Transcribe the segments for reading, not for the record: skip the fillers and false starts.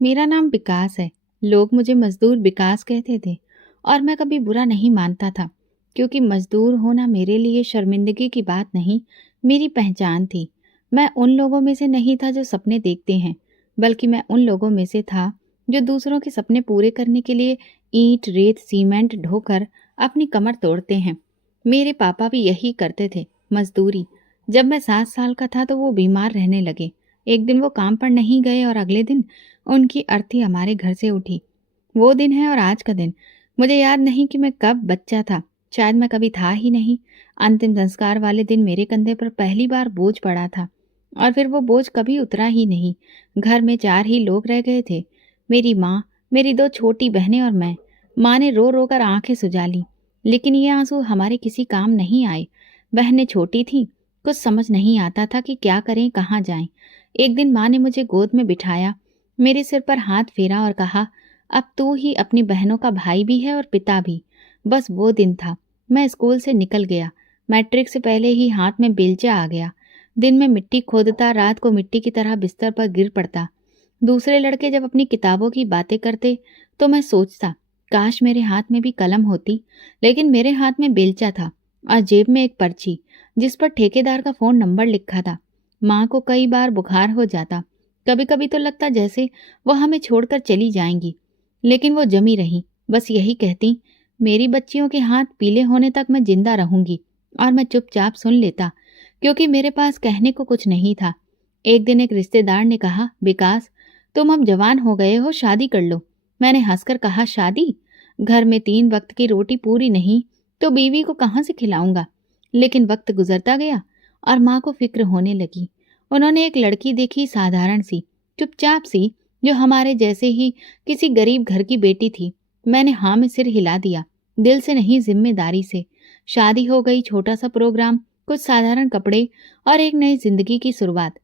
मेरा नाम विकास है। लोग मुझे मज़दूर विकास कहते थे और मैं कभी बुरा नहीं मानता था, क्योंकि मज़दूर होना मेरे लिए शर्मिंदगी की बात नहीं, मेरी पहचान थी। मैं उन लोगों में से नहीं था जो सपने देखते हैं, बल्कि मैं उन लोगों में से था जो दूसरों के सपने पूरे करने के लिए ईंट, रेत, सीमेंट ढोकर अपनी कमर तोड़ते हैं। मेरे पापा भी यही करते थे, मज़दूरी। जब मैं 7 साल का था तो वो बीमार रहने लगे। एक दिन वो काम पर नहीं गए और अगले दिन उनकी अर्थी हमारे घर से उठी। वो दिन है और आज का दिन। मुझे याद नहीं कि मैं कब बच्चा था, शायद मैं कभी था ही नहीं। अंतिम संस्कार वाले दिन मेरे कंधे पर पहली बार बोझ पड़ा था और फिर वो बोझ कभी उतरा ही नहीं। घर में 4 ही लोग रह गए थे, मेरी माँ, मेरी 2 छोटी बहनें और मैं। माँ ने रो रो कर आंखें सुजा ली, लेकिन ये आंसू हमारे किसी काम नहीं आए। बहनें छोटी थीं, कुछ समझ नहीं आता था कि क्या करें, कहाँ जाएं। एक दिन माँ ने मुझे गोद में बिठाया, मेरे सिर पर हाथ फेरा और कहा, अब तू ही अपनी बहनों का भाई भी है और पिता भी। बस वो दिन था। मैं स्कूल से निकल गया। मैट्रिक से पहले ही हाथ में बेलचा आ गया। दिन में मिट्टी खोदता, रात को मिट्टी की तरह बिस्तर पर गिर पड़ता। दूसरे लड़के जब अपनी किताबों की बातें करते तो मैं सोचता, काश मेरे हाथ में भी कलम होती। लेकिन मेरे हाथ में बेलचा था और जेब में एक पर्ची जिस पर ठेकेदार का फ़ोन नंबर लिखा था। माँ को कई बार बुखार हो जाता। कभी कभी तो लगता जैसे वो हमें छोड़कर चली जाएंगी, लेकिन वो जमी रही। बस यही कहती, मेरी बच्चियों के हाथ पीले होने तक मैं जिंदा रहूंगी। और मैं चुपचाप सुन लेता, क्योंकि मेरे पास कहने को कुछ नहीं था। एक दिन एक रिश्तेदार ने कहा, विकास, तुम अब जवान हो गए हो, शादी कर लो। मैंने हंसकर कहा, शादी? घर में 3 वक्त की रोटी पूरी नहीं तो बीवी को कहाँ से खिलाऊंगा। लेकिन वक्त गुजरता गया और माँ को फिक्र होने लगी। उन्होंने एक लड़की देखी, साधारण सी, चुपचाप सी, जो हमारे जैसे ही किसी गरीब घर की बेटी थी। मैंने हाँ में सिर हिला दिया, दिल से नहीं, जिम्मेदारी से। शादी हो गई, छोटा सा प्रोग्राम, कुछ साधारण कपड़े और एक नई जिंदगी की शुरुआत।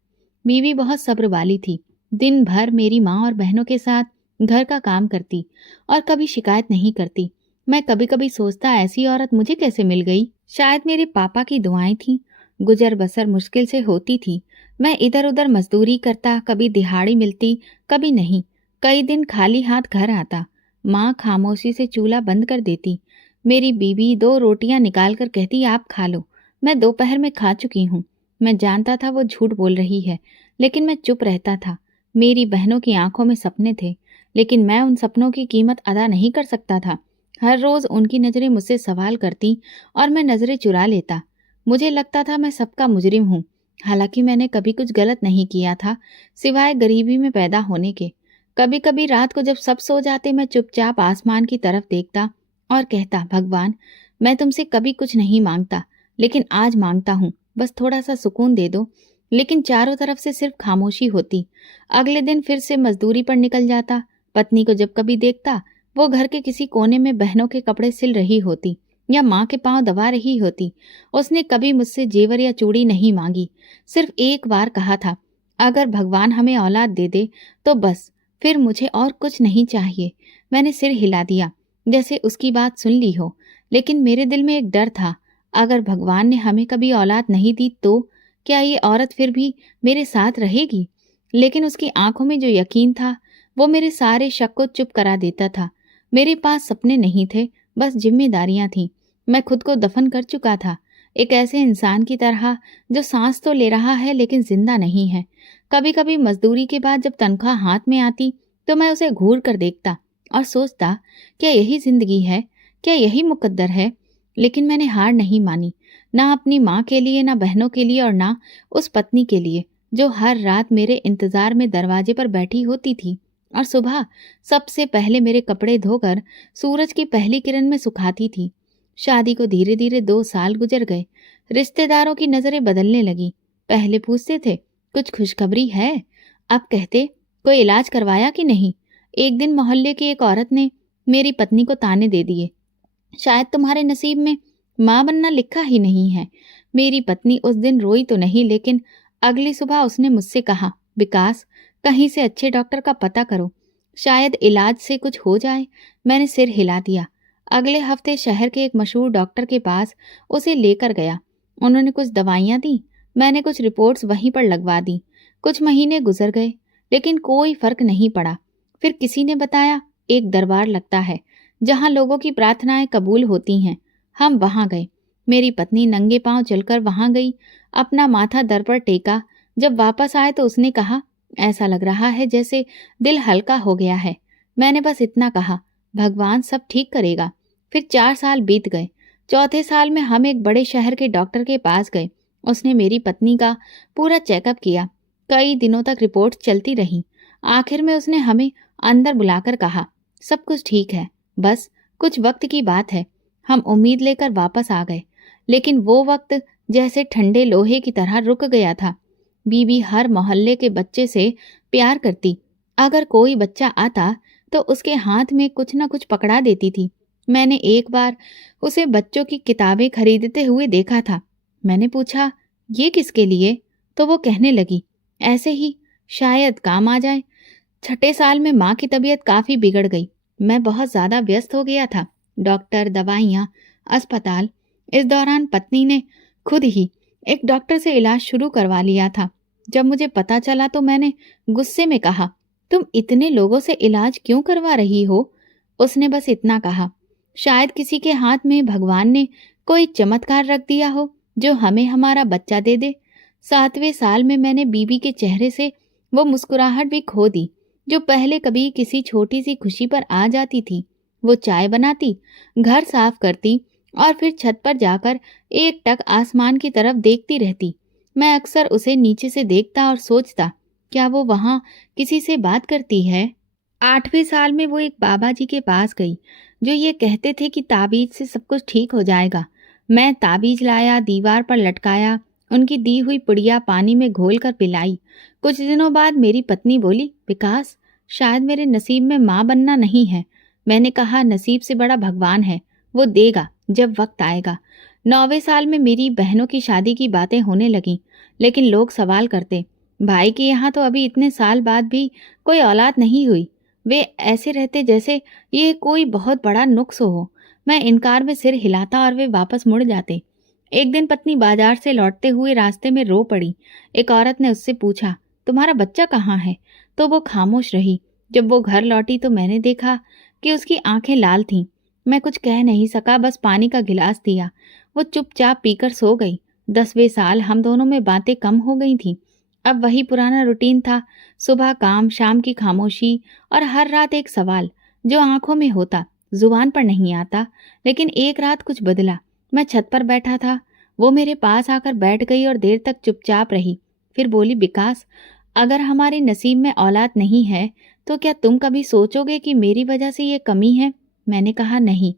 बीवी बहुत सब्र वाली थी। दिन भर मेरी माँ और बहनों के साथ घर का काम करती और कभी शिकायत नहीं करती। मैं कभी कभी सोचता, ऐसी औरत मुझे कैसे मिल गई। शायद मेरे पापा की दुआएं थी। गुजर बसर मुश्किल से होती थी। मैं इधर उधर मजदूरी करता, कभी दिहाड़ी मिलती, कभी नहीं। कई दिन खाली हाथ घर आता। माँ खामोशी से चूल्हा बंद कर देती। मेरी बीबी 2 रोटियां निकाल कर कहती, आप खा लो, मैं दोपहर में खा चुकी हूँ। मैं जानता था वो झूठ बोल रही है, लेकिन मैं चुप रहता था। मेरी बहनों की आंखों में सपने थे, लेकिन मैं उन सपनों की कीमत अदा नहीं कर सकता था। हर रोज उनकी नजरें मुझसे सवाल करती और मैं नजरें चुरा लेता। मुझे लगता था मैं सबका मुजरिम हूँ, हालांकि मैंने कभी कुछ गलत नहीं किया था, सिवाय गरीबी में पैदा होने के। कभी कभी रात को जब सब सो जाते, मैं चुपचाप आसमान की तरफ देखता और कहता, भगवान, मैं तुमसे कभी कुछ नहीं मांगता, लेकिन आज मांगता हूँ, बस थोड़ा सा सुकून दे दो। लेकिन चारों तरफ से सिर्फ खामोशी होती। अगले दिन फिर से मजदूरी पर निकल जाता। पत्नी को जब कभी देखता, वो घर के किसी कोने में बहनों के कपड़े सिल रही होती या माँ के पांव दबा रही होती। उसने कभी मुझसे जेवर या चूड़ी नहीं मांगी, सिर्फ एक बार कहा था, अगर भगवान हमें औलाद दे दे तो बस, फिर मुझे और कुछ नहीं चाहिए। मैंने सिर हिला दिया, जैसे उसकी बात सुन ली हो। लेकिन मेरे दिल में एक डर था, अगर भगवान ने हमें कभी औलाद नहीं दी तो क्या ये औरत फिर भी मेरे साथ रहेगी? लेकिन उसकी आंखों में जो यकीन था, वो मेरे सारे शक को चुप करा देता था। मेरे पास सपने नहीं थे, बस जिम्मेदारियां थीं। मैं खुद को दफन कर चुका था, एक ऐसे इंसान की तरह जो सांस तो ले रहा है लेकिन जिंदा नहीं है। कभी कभी मजदूरी के बाद जब तनख्वाह हाथ में आती तो मैं उसे घूर कर देखता और सोचता, क्या यही जिंदगी है, क्या यही मुकद्दर है? लेकिन मैंने हार नहीं मानी, ना अपनी माँ के लिए, ना बहनों के लिए और ना उस पत्नी के लिए जो हर रात मेरे इंतजार में दरवाजे पर बैठी होती थी और सुबह सबसे पहले मेरे कपड़े धोकर सूरज की पहली किरण में सुखाती थी। शादी को धीरे धीरे 2 साल गुजर गए। रिश्तेदारों की नजरें बदलने लगी। पहले पूछते थे, कुछ खुशखबरी है? अब कहते, कोई इलाज करवाया कि नहीं? एक दिन मोहल्ले की एक औरत ने मेरी पत्नी को ताने दे दिए, शायद तुम्हारे नसीब में माँ बनना लिखा ही नहीं है। मेरी पत्नी उस दिन रोई तो नहीं, लेकिन अगली सुबह उसने मुझसे कहा, विकास, कहीं से अच्छे डॉक्टर का पता करो, शायद इलाज से कुछ हो जाए। मैंने सिर हिला दिया। अगले हफ्ते शहर के एक मशहूर डॉक्टर के पास उसे लेकर गया। उन्होंने कुछ दवाइयाँ दी, मैंने कुछ रिपोर्ट्स वहीं पर लगवा दी। कुछ महीने गुजर गए, लेकिन कोई फर्क नहीं पड़ा। फिर किसी ने बताया एक दरबार लगता है जहाँ लोगों की प्रार्थनाएं कबूल होती हैं। हम वहाँ गए। मेरी पत्नी नंगे पांव चलकर वहाँ गई, अपना माथा दर पर टेका। जब वापस आए तो उसने कहा, ऐसा लग रहा है जैसे दिल हल्का हो गया है। मैंने बस इतना कहा, भगवान सब ठीक करेगा। फिर 4 साल बीत गए। चौथे साल में हम एक बड़े शहर के डॉक्टर के पास गए। उसने मेरी पत्नी का पूरा चेकअप किया। कई दिनों तक रिपोर्ट चलती रही। आखिर में उसने हमें अंदर बुलाकर कहा, सब कुछ ठीक है, बस कुछ वक्त की बात है। हम उम्मीद लेकर वापस आ गए, लेकिन वो वक्त जैसे ठंडे लोहे की तरह रुक गया था। बीबी हर मोहल्ले के बच्चे से प्यार करती। अगर कोई बच्चा आता तो उसके हाथ में कुछ न कुछ पकड़ा देती थी। मैंने एक बार उसे बच्चों की किताबें खरीदते हुए देखा था। मैंने पूछा, ये किसके लिए? तो वो कहने लगी, ऐसे ही, शायद काम आ जाए। छठे साल में माँ की तबीयत काफी बिगड़ गई। मैं बहुत ज्यादा व्यस्त हो गया था। डॉक्टर, दवाइयाँ, अस्पताल। इस दौरान पत्नी ने खुद ही एक डॉक्टर से इलाज शुरू करवा लिया था। जब मुझे पता चला तो मैंने गुस्से में कहा, तुम इतने लोगों से इलाज क्यों करवा रही हो? उसने बस इतना कहा, शायद किसी के हाथ में भगवान ने कोई चमत्कार रख दिया हो जो हमें हमारा बच्चा दे दे। 7वें साल में मैंने बीबी के चेहरे से वो मुस्कुराहट भी खो दी जो पहले कभी किसी छोटी सी खुशी पर आ जाती थी। वो चाय बनाती, घर साफ करती और फिर छत पर जाकर एक टक आसमान की तरफ देखती रहती। मैं अक्सर उसे नीचे से देखता और सोचता, क्या वो वहाँ किसी से बात करती है? 8वें साल में वो एक बाबा जी के पास गई जो ये कहते थे कि ताबीज से सब कुछ ठीक हो जाएगा। मैं ताबीज लाया, दीवार पर लटकाया, उनकी दी हुई पुड़िया पानी में घोल कर पिलाई। कुछ दिनों बाद मेरी पत्नी बोली, विकास, शायद मेरे नसीब में माँ बनना नहीं है। मैंने कहा, नसीब से बड़ा भगवान है, वो देगा जब वक्त आएगा। 9वें साल में मेरी बहनों की शादी की बातें होने लगीं, लेकिन लोग सवाल करते, भाई के यहाँ तो अभी इतने साल बाद भी कोई औलाद नहीं हुई। वे ऐसे रहते जैसे ये कोई बहुत बड़ा नुक्स हो। मैं इनकार में सिर हिलाता और वे वापस मुड़ जाते। एक दिन पत्नी बाजार से लौटते हुए रास्ते में रो पड़ी। एक औरत ने उससे पूछा, तुम्हारा बच्चा कहाँ है? तो वो खामोश रही। जब वो घर लौटी तो मैंने देखा कि उसकी आंखें लाल थीं। मैं कुछ कह नहीं सका, बस पानी का गिलास दिया। वो चुपचाप पीकर सो गई। 10वें साल हम दोनों में बातें कम हो गई थीं। अब वही पुराना रूटीन था, सुबह काम, शाम की खामोशी और हर रात एक सवाल जो आंखों में होता, जुबान पर नहीं आता। लेकिन एक रात कुछ बदला। मैं छत पर बैठा था, वो मेरे पास आकर बैठ गई और देर तक चुपचाप रही। फिर बोली, विकास, अगर हमारे नसीब में औलाद नहीं है तो क्या तुम कभी सोचोगे कि मेरी वजह से ये कमी है? मैंने कहा, नहीं,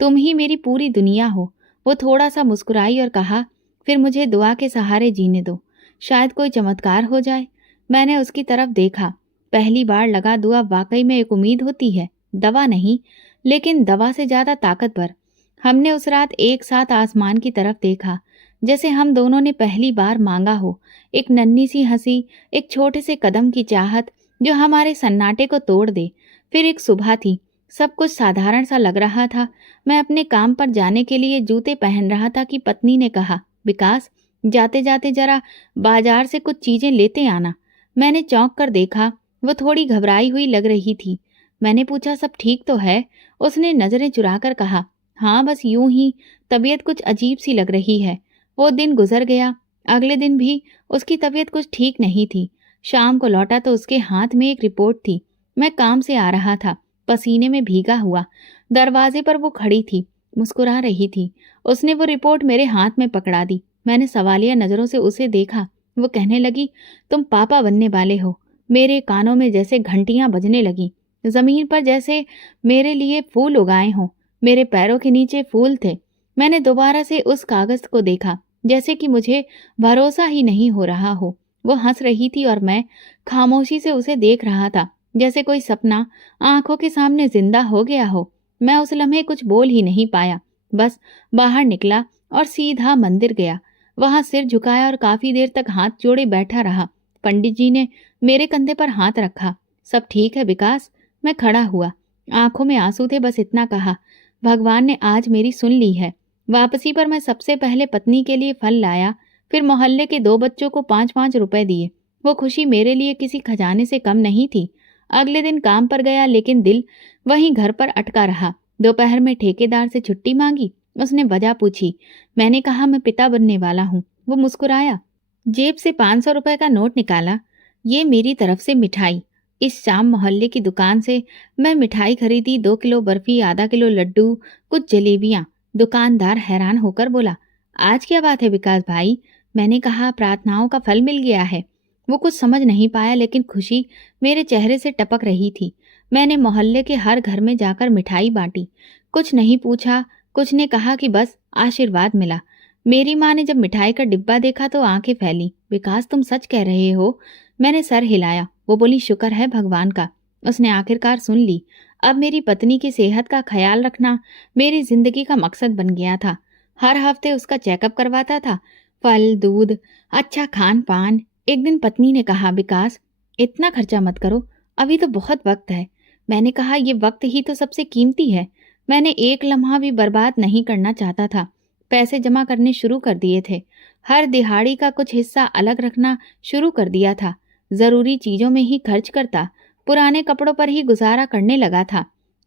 तुम ही मेरी पूरी दुनिया हो। वो थोड़ा सा मुस्कुराई और कहा, फिर मुझे दुआ के सहारे जीने दो, शायद कोई चमत्कार हो जाए। मैंने उसकी तरफ देखा। पहली बार लगा दुआ वाकई में एक उम्मीद होती है, दवा नहीं, लेकिन दवा से ज्यादा ताकतवर। हमने उस रात एक साथ आसमान की तरफ देखा, जैसे हम दोनों ने पहली बार मांगा हो। एक नन्ही सी हंसी, एक छोटे से कदम की चाहत जो हमारे सन्नाटे को तोड़ दे। फिर एक सुबह थी, सब कुछ साधारण सा लग रहा था। मैं अपने काम पर जाने के लिए जूते पहन रहा था कि पत्नी ने कहा, विकास, जाते जाते जरा बाजार से कुछ चीजें लेते आना। मैंने चौंक कर देखा, वो थोड़ी घबराई हुई लग रही थी। मैंने पूछा, सब ठीक तो है? उसने नजरें चुराकर कहा, हाँ, बस यूं ही तबीयत कुछ अजीब सी लग रही है। वो दिन गुजर गया। अगले दिन भी उसकी तबीयत कुछ ठीक नहीं थी। शाम को लौटा तो उसके हाथ में एक रिपोर्ट थी। मैं काम से आ रहा था, पसीने में भीगा हुआ। दरवाजे पर वो खड़ी थी, मुस्कुरा रही थी। उसने वो रिपोर्ट मेरे हाथ में पकड़ा दी। मैंने सवालिया नजरों से उसे देखा। वो कहने लगी, तुम पापा बनने वाले हो। मेरे कानों में जैसे घंटियां बजने लगी। जमीन पर जैसे मेरे लिए फूल उगाए हों। मेरे पैरों के नीचे फूल थे। मैंने दोबारा से उस कागज को देखा, जैसे कि मुझे भरोसा ही नहीं हो रहा हो। वो हंस रही थी और मैं खामोशी से उसे देख रहा था, जैसे कोई सपना आंखों के सामने जिंदा हो गया हो। मैं उस लम्हे कुछ बोल ही नहीं पाया, बस बाहर निकला और सीधा मंदिर गया। वहां सिर झुकाया और काफी देर तक हाथ जोड़े बैठा रहा। पंडित जी ने मेरे कंधे पर हाथ रखा। सब ठीक है विकास? मैं खड़ा हुआ, आंखों में आंसू थे। बस इतना कहा, भगवान ने आज मेरी सुन ली है। वापसी पर मैं सबसे पहले पत्नी के लिए फल लाया, फिर मोहल्ले के 2 बच्चों को 5-5 रुपए दिए। वो खुशी मेरे लिए किसी खजाने से कम नहीं थी। अगले दिन काम पर गया लेकिन दिल वहीं घर पर अटका रहा। दोपहर में ठेकेदार से छुट्टी मांगी। उसने वजह पूछी। मैंने कहा मैं पिता बनने वाला हूँ। वो मुस्कुराया, जेब से 500 रुपए का नोट निकाला। ये मेरी तरफ से मिठाई। इस शाम मोहल्ले की दुकान से मैं मिठाई खरीदी, 2 किलो बर्फी, आधा किलो लड्डू, कुछ जलेबियां। दुकानदार हैरान होकर बोला, आज क्या बात है विकास भाई? मैंने कहा, प्रार्थनाओं का फल मिल गया है। वो कुछ समझ नहीं पाया लेकिन खुशी मेरे चेहरे से टपक रही थी। मैंने मोहल्ले के हर घर में जाकर मिठाई बांटी। कुछ नहीं पूछा, कुछ ने कहा कि बस आशीर्वाद मिला। मेरी माँ ने जब मिठाई का डिब्बा देखा तो आंखें फैली। विकास, तुम सच कह रहे हो? मैंने सर हिलाया। वो बोली, शुक्र है भगवान का, उसने आखिरकार सुन ली। अब मेरी पत्नी की सेहत का ख्याल रखना मेरी जिंदगी का मकसद बन गया था। हर हफ्ते उसका चेकअप करवाता था। फल, दूध, अच्छा खान पान। एक दिन पत्नी ने कहा, विकास इतना खर्चा मत करो, अभी तो बहुत वक्त है। मैंने कहा, ये वक्त ही तो सबसे कीमती है। मैंने एक लम्हा भी बर्बाद नहीं करना चाहता था। पैसे जमा करने शुरू कर दिए थे। हर दिहाड़ी का कुछ हिस्सा अलग रखना शुरू कर दिया था। जरूरी चीजों में ही खर्च करता। पुराने कपड़ों पर ही गुजारा करने लगा था।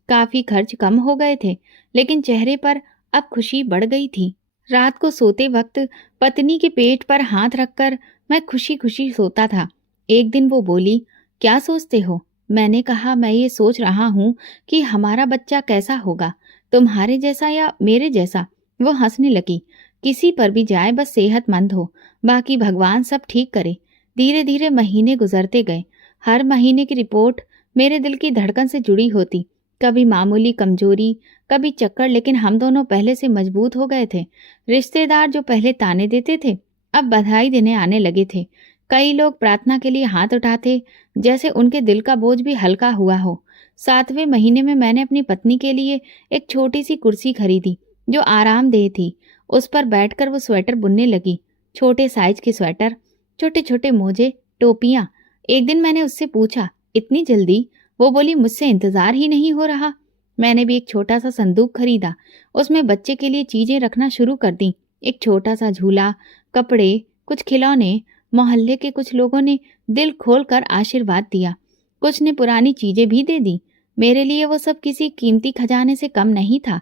काफी खर्च कम हो गए थे लेकिन चेहरे पर अब खुशी बढ़ गई थी। रात को सोते वक्त पत्नी के पेट पर हाथ रखकर मैं खुशी खुशी सोता था। एक दिन वो बोली, क्या सोचते हो? मैंने कहा, मैं ये सोच रहा हूँ कि हमारा बच्चा कैसा होगा, तुम्हारे जैसा या मेरे जैसा। वो हंसने लगी। किसी पर भी जाए बस सेहतमंद हो, बाकी भगवान सब ठीक करे। धीरे धीरे महीने गुजरते गए। हर महीने की रिपोर्ट मेरे दिल की धड़कन से जुड़ी होती। कभी मामूली कमजोरी, कभी चक्कर, लेकिन हम दोनों पहले से मजबूत हो गए थे। रिश्तेदार जो पहले ताने देते थे अब बधाई देने आने लगे थे। कई लोग प्रार्थना के लिए हाथ उठाते, जैसे उनके दिल का बोझ भी हल्का हुआ हो। 7वें महीने में मैंने अपनी पत्नी के लिए एक छोटी सी कुर्सी खरीदी जो आरामदेह थी। उस पर बैठकर वो स्वेटर बुनने लगी। छोटे साइज के स्वेटर, छोटे छोटे मोजे, टोपियां। एक दिन मैंने उससे पूछा, इतनी जल्दी? वो बोली, मुझसे इंतजार ही नहीं हो रहा। मैंने भी एक छोटा सा संदूक खरीदा। उसमें बच्चे के लिए चीजें रखना शुरू कर दी। एक छोटा सा झूला, कपड़े, कुछ खिलौने। मोहल्ले के कुछ लोगों ने दिल खोलकर आशीर्वाद दिया। कुछ ने पुरानी चीजें भी दे दी। मेरे लिए वो सब किसी कीमती खजाने से कम नहीं था।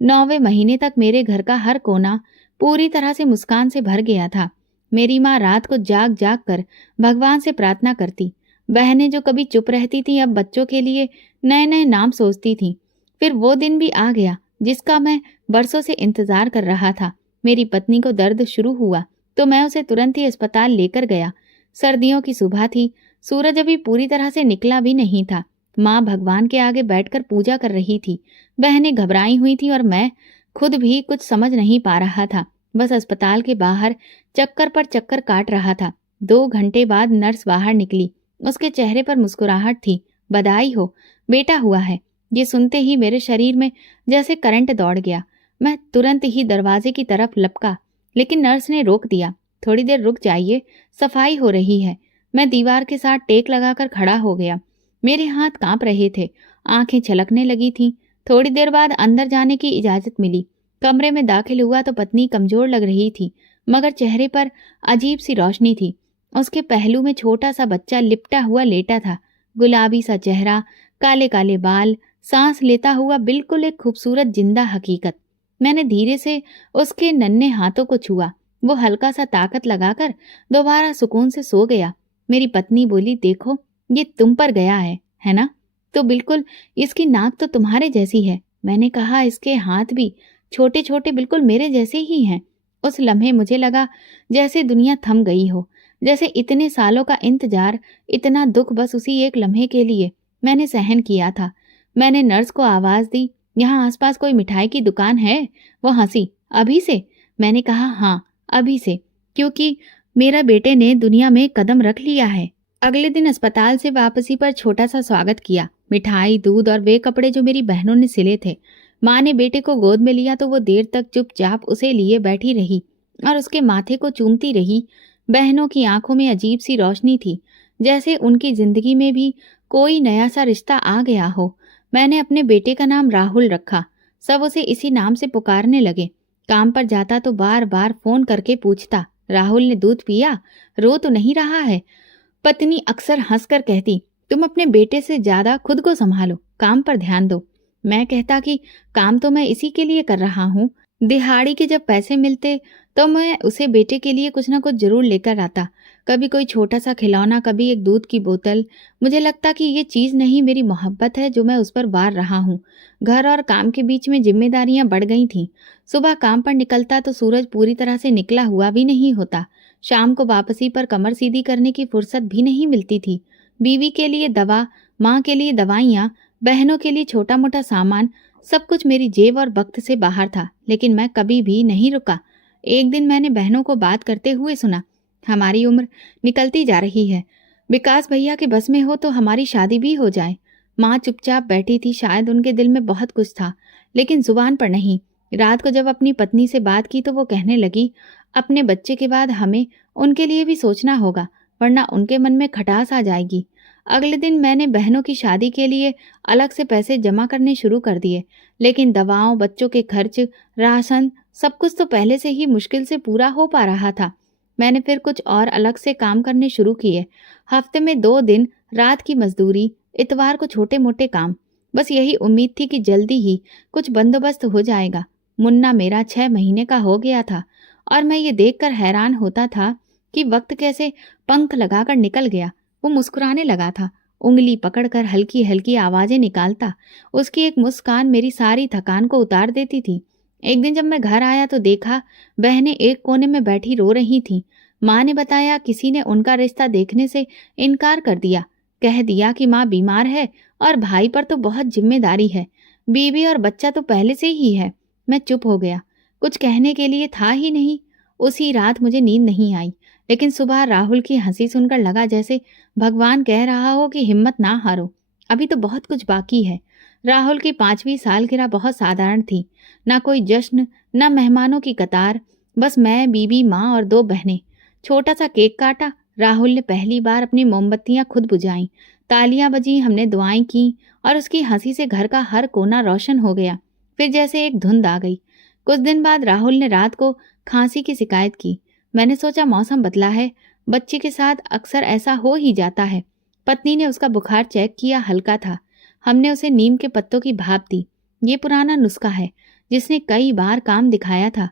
9वें महीने तक मेरे घर का हर कोना पूरी तरह से मुस्कान से भर गया था। मेरी माँ रात को जाग जाग कर भगवान से प्रार्थना करती। बहनें जो कभी चुप रहती थीं अब बच्चों के लिए नए नए नाम सोचती थीं। फिर वो दिन भी आ गया जिसका मैं बरसों से इंतजार कर रहा था। मेरी पत्नी को दर्द शुरू हुआ तो मैं उसे तुरंत ही अस्पताल लेकर गया। सर्दियों की सुबह थी। सूरज अभी पूरी तरह से निकला भी नहीं था। माँ भगवान के आगे बैठकर पूजा कर रही थी। बहनें घबराई हुई थी और मैं खुद भी कुछ समझ नहीं पा रहा था। बस अस्पताल के बाहर चक्कर पर चक्कर काट रहा था। 2 घंटे बाद नर्स बाहर निकली। उसके चेहरे पर मुस्कुराहट थी। बधाई हो, बेटा हुआ है। ये सुनते ही मेरे शरीर में जैसे करंट दौड़ गया। मैं तुरंत ही दरवाजे की तरफ लपका लेकिन नर्स ने रोक दिया। थोड़ी देर रुक जाइए, सफाई हो रही है। मैं दीवार के साथ टेक लगाकर खड़ा हो गया। मेरे हाथ कांप रहे थे, आंखें छलकने लगी थीं। थोड़ी देर बाद अंदर जाने की इजाजत मिली। कमरे में दाखिल हुआ तो पत्नी कमजोर लग रही थी मगर चेहरे पर अजीब सी रोशनी थी। उसके पहलू में छोटा सा बच्चा लिपटा हुआ लेटा था। गुलाबी सा चेहरा, काले काले बाल, सांस लेता हुआ बिल्कुल एक खूबसूरत जिंदा हकीकत। मैंने धीरे से उसके नन्हे हाथों को छुआ। वो हल्का सा ताकत लगाकर दोबारा सुकून से सो गया। मेरी पत्नी बोली, देखो ये तुम पर गया है ना? तो बिल्कुल इसकी नाक तो तुम्हारे जैसी है। मैंने कहा, इसके हाथ भी छोटे छोटे बिल्कुल मेरे जैसे ही हैं। उस लम्हे मुझे लगा जैसे दुनिया थम गई हो, जैसे इतने सालों का इंतजार, इतना दुख बस उसी एक लम्हे के लिए मैंने सहन किया था। मैंने नर्स को आवाज दी, यहाँ आसपास कोई मिठाई की दुकान है? वो हंसी, अभी से? मैंने कहा, हाँ अभी से, क्योंकि मेरा बेटे ने दुनिया में कदम रख लिया है। अगले दिन अस्पताल से वापसी पर छोटा सा स्वागत किया। मिठाई, दूध और वे कपड़े जो मेरी बहनों ने सिले थे। माँ ने बेटे को गोद में लिया तो वो देर तक चुपचाप उसे लिए बैठी रही और उसके माथे को चूमती रही। बहनों की आंखों में अजीब सी रोशनी थी, जैसे उनकी जिंदगी में भी कोई नया सा रिश्ता आ गया हो। मैंने अपने बेटे का नाम राहुल रखा। सब उसे इसी नाम से पुकारने लगे। काम पर जाता तो बार बार फोन करके पूछता, राहुल ने दूध पिया? रो तो नहीं रहा है? पत्नी अक्सर हंसकर कहती, तुम अपने बेटे से ज़्यादा खुद को संभालो, काम पर ध्यान दो। मैं कहता कि काम तो मैं इसी के लिए कर रहा हूँ। दिहाड़ी के जब पैसे मिलते तो मैं उसे बेटे के लिए कुछ ना कुछ ज़रूर लेकर आता। कभी कोई छोटा-सा खिलौना, कभी एक दूध की बोतल। मुझे लगता कि ये चीज़ नहीं, मेरी मोहब्बत है जो मैं उस पर वार रहा हूँ। घर और काम के बीच में ज़िम्मेदारियाँ बढ़ गई थीं। सुबह काम पर निकलता तो सूरज पूरी तरह से निकला हुआ भी नहीं होता। शाम को वापसी पर कमर सीधी करने की फुर्सत भी नहीं मिलती थी। बीवी के लिए दवा, माँ के लिए दवाइयाँ, बहनों के लिए छोटा-मोटा सामान, सब कुछ मेरी जेब और वक्त से बाहर था, लेकिन मैं कभी भी नहीं रुका। एक दिन मैंने बहनों को बात करते हुए सुना, हमारी उम्र निकलती जा रही है। विकास भैया के बस में हो तो हमारी शादी भी हो जाए। माँ चुपचाप बैठी थी, शायद उनके दिल में बहुत कुछ था, लेकिन जुबान पर नहीं। रात को जब अपनी पत्नी से बात की तो वो कहने लगी, अपने बच्चे के बाद हमें उनके लिए भी सोचना होगा, वरना उनके मन में खटास आ जाएगी। अगले दिन मैंने बहनों की शादी के लिए अलग से पैसे जमा करने शुरू कर दिए, लेकिन दवाओं, बच्चों के खर्च, राशन, सब कुछ तो पहले से ही मुश्किल से पूरा हो पा रहा था। मैंने फिर कुछ और अलग से काम करने शुरू किए। हफ्ते में 2 दिन रात की मजदूरी, इतवार को छोटे-मोटे काम। बस यही उम्मीद थी कि जल्दी ही कुछ बंदोबस्त हो जाएगा। मुन्ना मेरा 6 महीने का हो गया था और मैं ये देखकर हैरान होता था कि वक्त कैसे पंख लगाकर निकल गया। वो मुस्कुराने लगा था, उंगली पकड़कर हल्की-हल्की आवाजें निकालता। उसकी एक मुस्कान मेरी सारी थकान को उतार देती थी। एक दिन जब मैं घर आया तो देखा बहनें एक कोने में बैठी रो रही थीं। माँ ने बताया किसी ने उनका रिश्ता देखने से इनकार कर दिया। कह दिया कि माँ बीमार है और भाई पर तो बहुत जिम्मेदारी है। बीवी और बच्चा तो पहले से ही है। मैं चुप हो गया, कुछ कहने के लिए था ही नहीं। उसी रात मुझे नींद नहीं आई, लेकिन सुबह राहुल की हंसी सुनकर लगा जैसे भगवान कह रहा हो कि हिम्मत ना हारो, अभी तो बहुत कुछ बाकी है। राहुल की 5वीं सालगिरह बहुत साधारण थी। ना कोई जश्न, ना मेहमानों की कतार, बस मैं, बीबी, माँ और 2 बहनें। छोटा सा केक काटा, राहुल ने पहली बार अपनी मोमबत्तियां खुद बुझाईं, तालियां बजी, हमने दुआएं की और उसकी हंसी से घर का हर कोना रोशन हो गया। फिर जैसे एक धुंध आ गई। कुछ दिन बाद राहुल ने रात को खांसी की शिकायत की। मैंने सोचा मौसम बदला है, बच्चे के साथ अक्सर ऐसा हो ही जाता है। पत्नी ने उसका बुखार चेक किया, हल्का था। हमने उसे नीम के पत्तों की भाप दी। ये पुराना नुस्खा है जिसने कई बार काम दिखाया था।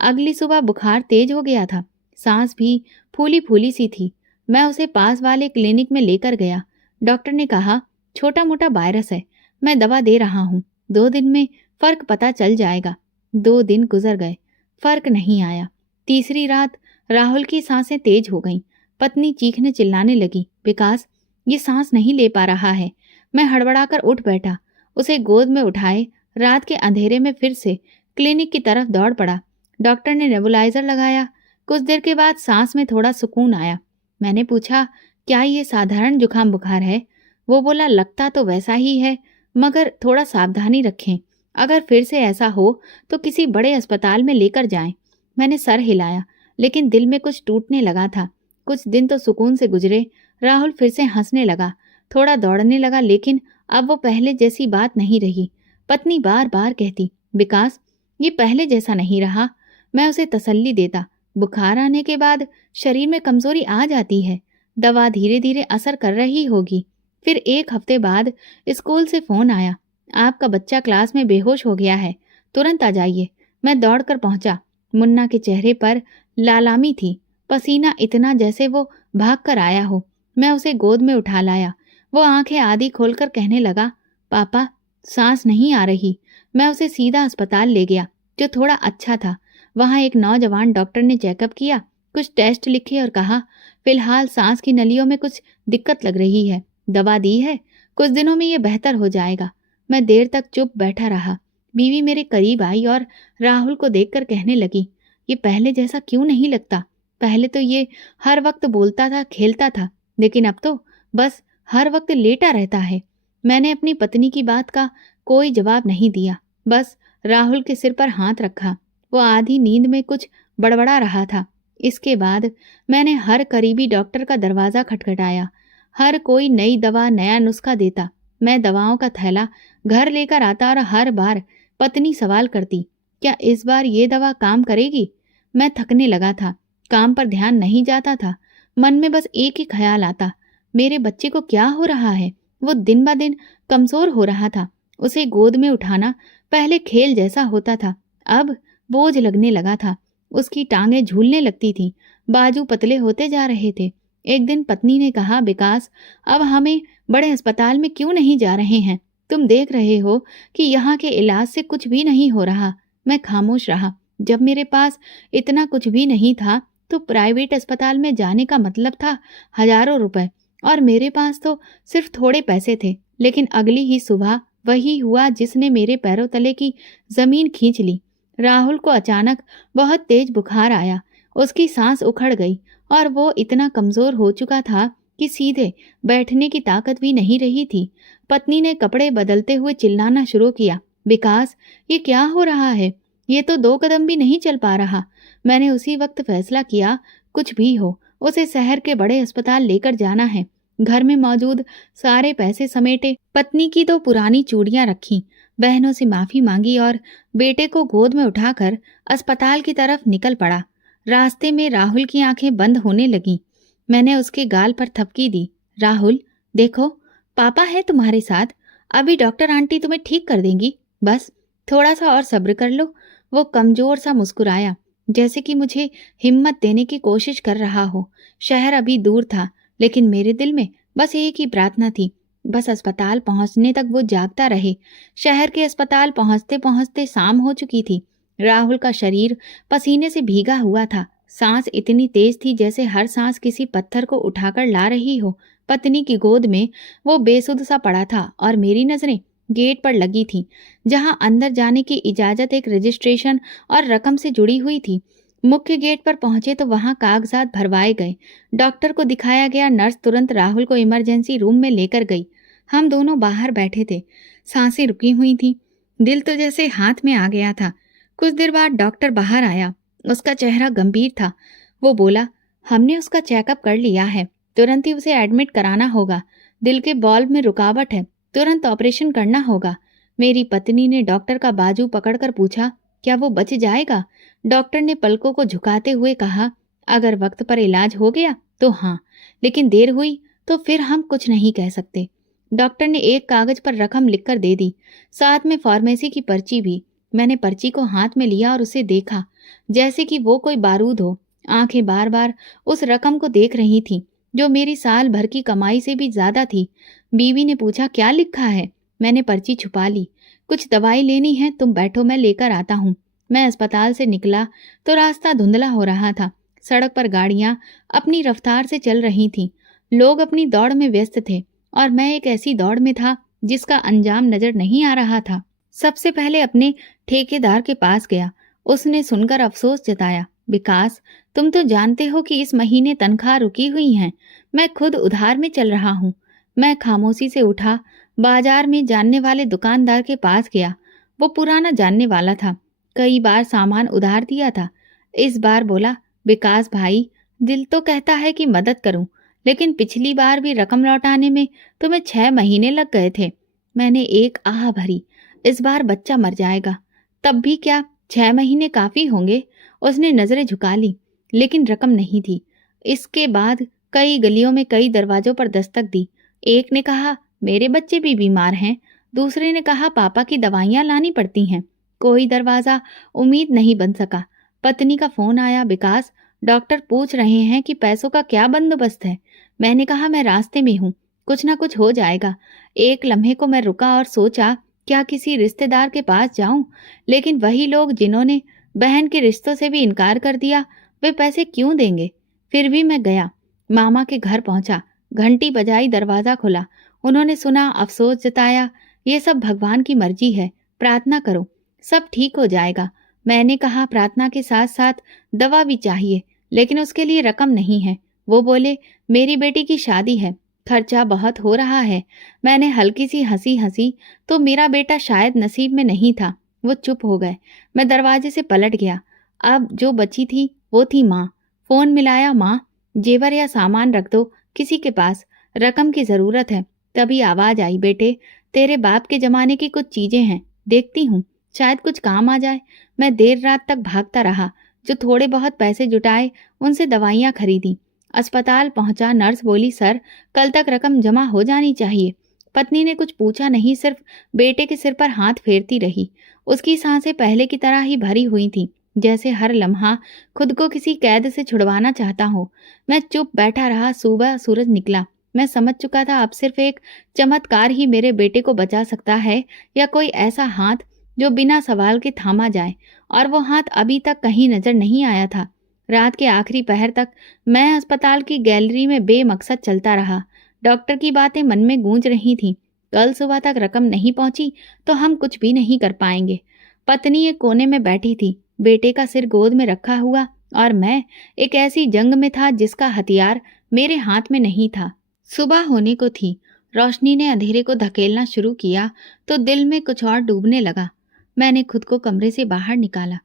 अगली सुबह बुखार तेज हो गया था, सांस भी फूली फूली सी थी। मैं उसे पास वाले क्लिनिक में लेकर गया। डॉक्टर ने कहा छोटा मोटा वायरस है, मैं दवा दे रहा हूँ, 2 दिन में फर्क पता चल जाएगा। 2 दिन गुजर गए, फर्क नहीं आया। तीसरी रात राहुल की सांसें तेज हो गईं। पत्नी चीखने चिल्लाने लगी, विकास ये सांस नहीं ले पा रहा है। मैं हड़बड़ाकर उठ बैठा, उसे गोद में उठाए रात के अंधेरे में फिर से क्लिनिक की तरफ दौड़ पड़ा। डॉक्टर ने नेबुलाइजर लगाया। कुछ देर के बाद सांस में थोड़ा सुकून आया। मैंने पूछा, क्या ये साधारण जुकाम बुखार है? वो बोला, लगता तो वैसा ही है, मगर थोड़ा सावधानी रखें। अगर फिर से ऐसा हो तो किसी बड़े अस्पताल में लेकर जाएं। मैंने सर हिलाया, लेकिन दिल में कुछ टूटने लगा था। कुछ दिन तो सुकून से गुजरे। राहुल फिर से हंसने लगा, थोड़ा दौड़ने लगा, लेकिन अब वो पहले जैसी बात नहीं रही। पत्नी बार बार कहती, विकास ये पहले जैसा नहीं रहा। मैं उसे तसल्ली देता, बुखार आने के बाद शरीर में कमजोरी आ जाती है, दवा धीरे धीरे असर कर रही होगी। फिर 1 हफ्ते बाद स्कूल से फोन आया, आपका बच्चा क्लास में बेहोश हो गया है, तुरंत आ जाइए। मैं दौड़कर पहुंचा। मुन्ना के चेहरे पर लालामी थी, पसीना इतना जैसे वो भाग कर आया हो। मैं उसे गोद में उठा लाया। वो आंखें आधी खोलकर कहने लगा, पापा सांस नहीं आ रही। मैं उसे सीधा अस्पताल ले गया, जो थोड़ा अच्छा था। वहां एक नौजवान डॉक्टर ने चेकअप किया, कुछ टेस्ट लिखे और कहा, फिलहाल सांस की नलियों में कुछ दिक्कत लग रही है, दवा दी है, कुछ दिनों में ये बेहतर हो जाएगा। मैं देर तक चुप बैठा रहा। बीवी मेरे करीब आई और राहुल को देखकर कहने लगी, ये पहले जैसा क्यों नहीं लगता? पहले तो ये हर वक्त बोलता था, खेलता था, लेकिन अब तो बस हर वक्त लेटा रहता है। मैंने अपनी पत्नी की बात का कोई जवाब नहीं दिया, बस राहुल के सिर पर हाथ रखा। वो आधी नींद में कुछ बड़बड़ा रहा था। इसके बाद मैंने हर करीबी डॉक्टर का दरवाज़ा खटखटाया। हर कोई नई दवा, नया नुस्खा देता। मैं दवाओं का थैला घर लेकर आता और हर बार पत्नी सवाल करती, क्या इस बार ये दवा काम करेगी? मैं थकने लगा था, काम पर ध्यान नहीं जाता था। मन में बस एक ही ख्याल आता, मेरे बच्चे को क्या हो रहा है? वो दिन ब दिन कमज़ोर हो रहा था। उसे गोद में उठाना पहले खेल जैसा होता था, अब बोझ लगने लगा था। उसकी टाँगें झूलने लगती थीं, बाजू पतले होते जा रहे थे। एक दिन पत्नी ने कहा, विकास, अब हमें बड़े अस्पताल में क्यों नहीं जा रहे हैं? तुम देख रहे हो कि यहाँ के इलाज से कुछ भी नहीं हो रहा। मैं खामोश रहा। जब मेरे पास इतना कुछ भी नहीं था तो प्राइवेट अस्पताल में जाने का मतलब था हजारों रुपए, और मेरे पास तो सिर्फ थोड़े पैसे थे। लेकिन अगली ही सुबह वही हुआ जिसने मेरे पैरों तले की जमीन खींच ली। राहुल को अचानक बहुत तेज बुखार आया। उसकी सांस उखड़ गई और वो इतना कमजोर हो चुका था कि सीधे बैठने की ताकत भी नहीं रही थी। पत्नी ने कपड़े बदलते हुए चिल्लाना शुरू किया, विकास, ये क्या हो रहा है? ये तो 2 कदम भी नहीं चल पा रहा। मैंने उसी वक्त फैसला किया, कुछ भी हो उसे शहर के बड़े अस्पताल लेकर जाना है। घर में मौजूद सारे पैसे समेटे, पत्नी की 2 पुरानी चूड़ियां रखी, बहनों से माफी मांगी और बेटे को गोद में उठाकर अस्पताल की तरफ निकल पड़ा। रास्ते में राहुल की आंखें बंद होने लगीं। मैंने उसके गाल पर थपकी दी। राहुल, देखो, पापा है तुम्हारे साथ। अभी डॉक्टर आंटी तुम्हें ठीक कर देंगी। बस थोड़ा सा और सब्र कर लो। वो कमजोर सा मुस्कुराया, जैसे कि मुझे हिम्मत देने की कोशिश कर रहा हो। शहर अभी दूर था, लेकिन मेरे दिल में बस एक ही प्रार्थना थी, बस अस्पताल पहुंचने तक वो जागता रहे। शहर के अस्पताल पहुंचते पहुंचते शाम हो चुकी थी। राहुल का शरीर पसीने से भीगा हुआ था। सांस इतनी तेज थी जैसे हर सांस किसी पत्थर को उठाकर ला रही हो। पत्नी की गोद में वो बेसुध सा पड़ा था और मेरी नजरें गेट पर लगी थी, जहां अंदर जाने की इजाजत एक रजिस्ट्रेशन और रकम से जुड़ी हुई थी। मुख्य गेट पर पहुंचे तो वहां कागजात भरवाए गए। डॉक्टर को दिखाया गया। नर्स तुरंत राहुल को इमरजेंसी रूम में लेकर गई। हम दोनों बाहर बैठे थे। सांसें रुकी हुई थी। दिल तो जैसे हाथ में आ गया था। कुछ देर बाद डॉक्टर बाहर आया। उसका चेहरा गंभीर था। वो बोला, हमने उसका चेकअप कर लिया है। तुरंत ही उसे एडमिट कराना होगा। दिल के बॉल्व में रुकावट है। तुरंत ऑपरेशन करना होगा। मेरी पत्नी ने डॉक्टर का बाजू पकड़कर पूछा, क्या वो बच जाएगा? डॉक्टर ने पलकों को झुकाते हुए कहा, अगर वक्त पर इलाज हो गया तो हाँ, लेकिन देर हुई तो फिर हम कुछ नहीं कह सकते। डॉक्टर ने एक कागज पर रकम लिखकर दे दी, साथ में फार्मेसी की पर्ची भी। मैंने पर्ची को हाथ में लिया और उसे देखा, जैसे कि वो कोई बारूद हो। आंखें बार बार उस रकम को देख रही थीं, जो मेरी साल भर की कमाई से भी ज्यादा थी। बीवी ने पूछा, क्या लिखा है? मैंने पर्ची छुपा ली। कुछ दवाई लेनी है, तुम बैठो, मैं लेकर आता हूँ। मैं अस्पताल से निकला तो रास्ता धुंधला हो रहा था। सड़क पर गाड़ियां अपनी रफ्तार से चल रही थीं। लोग अपनी दौड़ में व्यस्त थे और मैं एक ऐसी दौड़ में था जिसका अंजाम नजर नहीं आ रहा था। सबसे पहले अपने ठेकेदार के पास गया। उसने सुनकर अफसोस जताया, विकास, तुम तो जानते हो कि इस महीने तनख्वाह रुकी हुई है। मैं खुद उधार में चल रहा हूँ। मैं खामोशी से उठा। बाजार में जानने वाले दुकानदार के पास गया। वो पुराना जानने वाला था, कई बार सामान उधार दिया था। इस बार बोला, विकास भाई, दिल तो कहता है कि मदद करूं, लेकिन पिछली बार भी रकम लौटाने में तुम्हें 6 महीने लग गए थे। मैंने एक आह भरी, इस बार बच्चा मर जाएगा। तब भी क्या 6 महीने काफी होंगे? उसने नजरें झुका ली, लेकिन रकम नहीं थी। इसके बाद कई गलियों में कई दरवाजों पर दस्तक दी। एक ने कहा, मेरे बच्चे भी बीमार हैं। दूसरे ने कहा, पापा की दवाइयां लानी पड़ती हैं। कोई दरवाजा उम्मीद नहीं बन सका। पत्नी का फोन आया, विकास, डॉक्टर पूछ रहे हैं कि पैसों का क्या बंदोबस्त है। मैंने कहा, मैं रास्ते में हूँ, कुछ ना कुछ हो जाएगा। एक लम्हे को मैं रुका और सोचा, क्या किसी रिश्तेदार के पास जाऊं? लेकिन वही लोग जिन्होंने बहन के रिश्तों से भी इनकार कर दिया, वे पैसे क्यों देंगे? फिर भी मैं गया। मामा के घर पहुंचा। घंटी बजाई, दरवाजा खुला। उन्होंने सुना, अफसोस जताया, ये सब भगवान की मर्जी है, प्रार्थना करो, सब ठीक हो जाएगा। मैंने कहा, प्रार्थना के साथ साथ दवा भी चाहिए, लेकिन उसके लिए रकम नहीं है। वो बोले, मेरी बेटी की शादी है, खर्चा बहुत हो रहा है। मैंने हल्की सी हंसी हंसी तो मेरा बेटा शायद नसीब में नहीं था। वो चुप हो गए। मैं दरवाजे से पलट गया। अब जो बची थी वो थी माँ। फोन मिलाया, माँ, जेवर या सामान रख दो किसी के पास, रकम की जरूरत है। तभी आवाज आई, बेटे, तेरे बाप के जमाने की कुछ चीजें हैं, देखती हूँ, शायद कुछ काम आ जाए। मैं देर रात तक भागता रहा। जो थोड़े बहुत पैसे जुटाए उनसे दवाइयाँ खरीदी। अस्पताल पहुंचा, नर्स बोली, सर कल तक रकम जमा हो जानी चाहिए। पत्नी ने कुछ पूछा नहीं, सिर्फ बेटे के सिर पर हाथ फेरती रही। उसकी सांसें पहले की तरह ही भरी हुई थीं, जैसे हर लम्हा खुद को किसी कैद से छुड़वाना चाहता हो। मैं चुप बैठा रहा। सुबह सूरज निकला। मैं समझ चुका था अब सिर्फ एक चमत्कार ही मेरे बेटे को बचा सकता है, या कोई ऐसा हाथ जो बिना सवाल के थामा जाए। और वो हाथ अभी तक कहीं नजर नहीं आया था। रात के आखिरी पहर तक मैं अस्पताल की गैलरी में बेमकसद चलता रहा। डॉक्टर की बातें मन में गूंज रही थीं। कल सुबह तक रकम नहीं पहुंची तो हम कुछ भी नहीं कर पाएंगे। पत्नी एक कोने में बैठी थी, बेटे का सिर गोद में रखा हुआ, और मैं एक ऐसी जंग में था जिसका हथियार मेरे हाथ में नहीं था। सुबह होने को थी। रोशनी ने अंधेरे को धकेलना शुरू किया तो दिल में कुछ और डूबने लगा। मैंने खुद को कमरे से बाहर निकाला,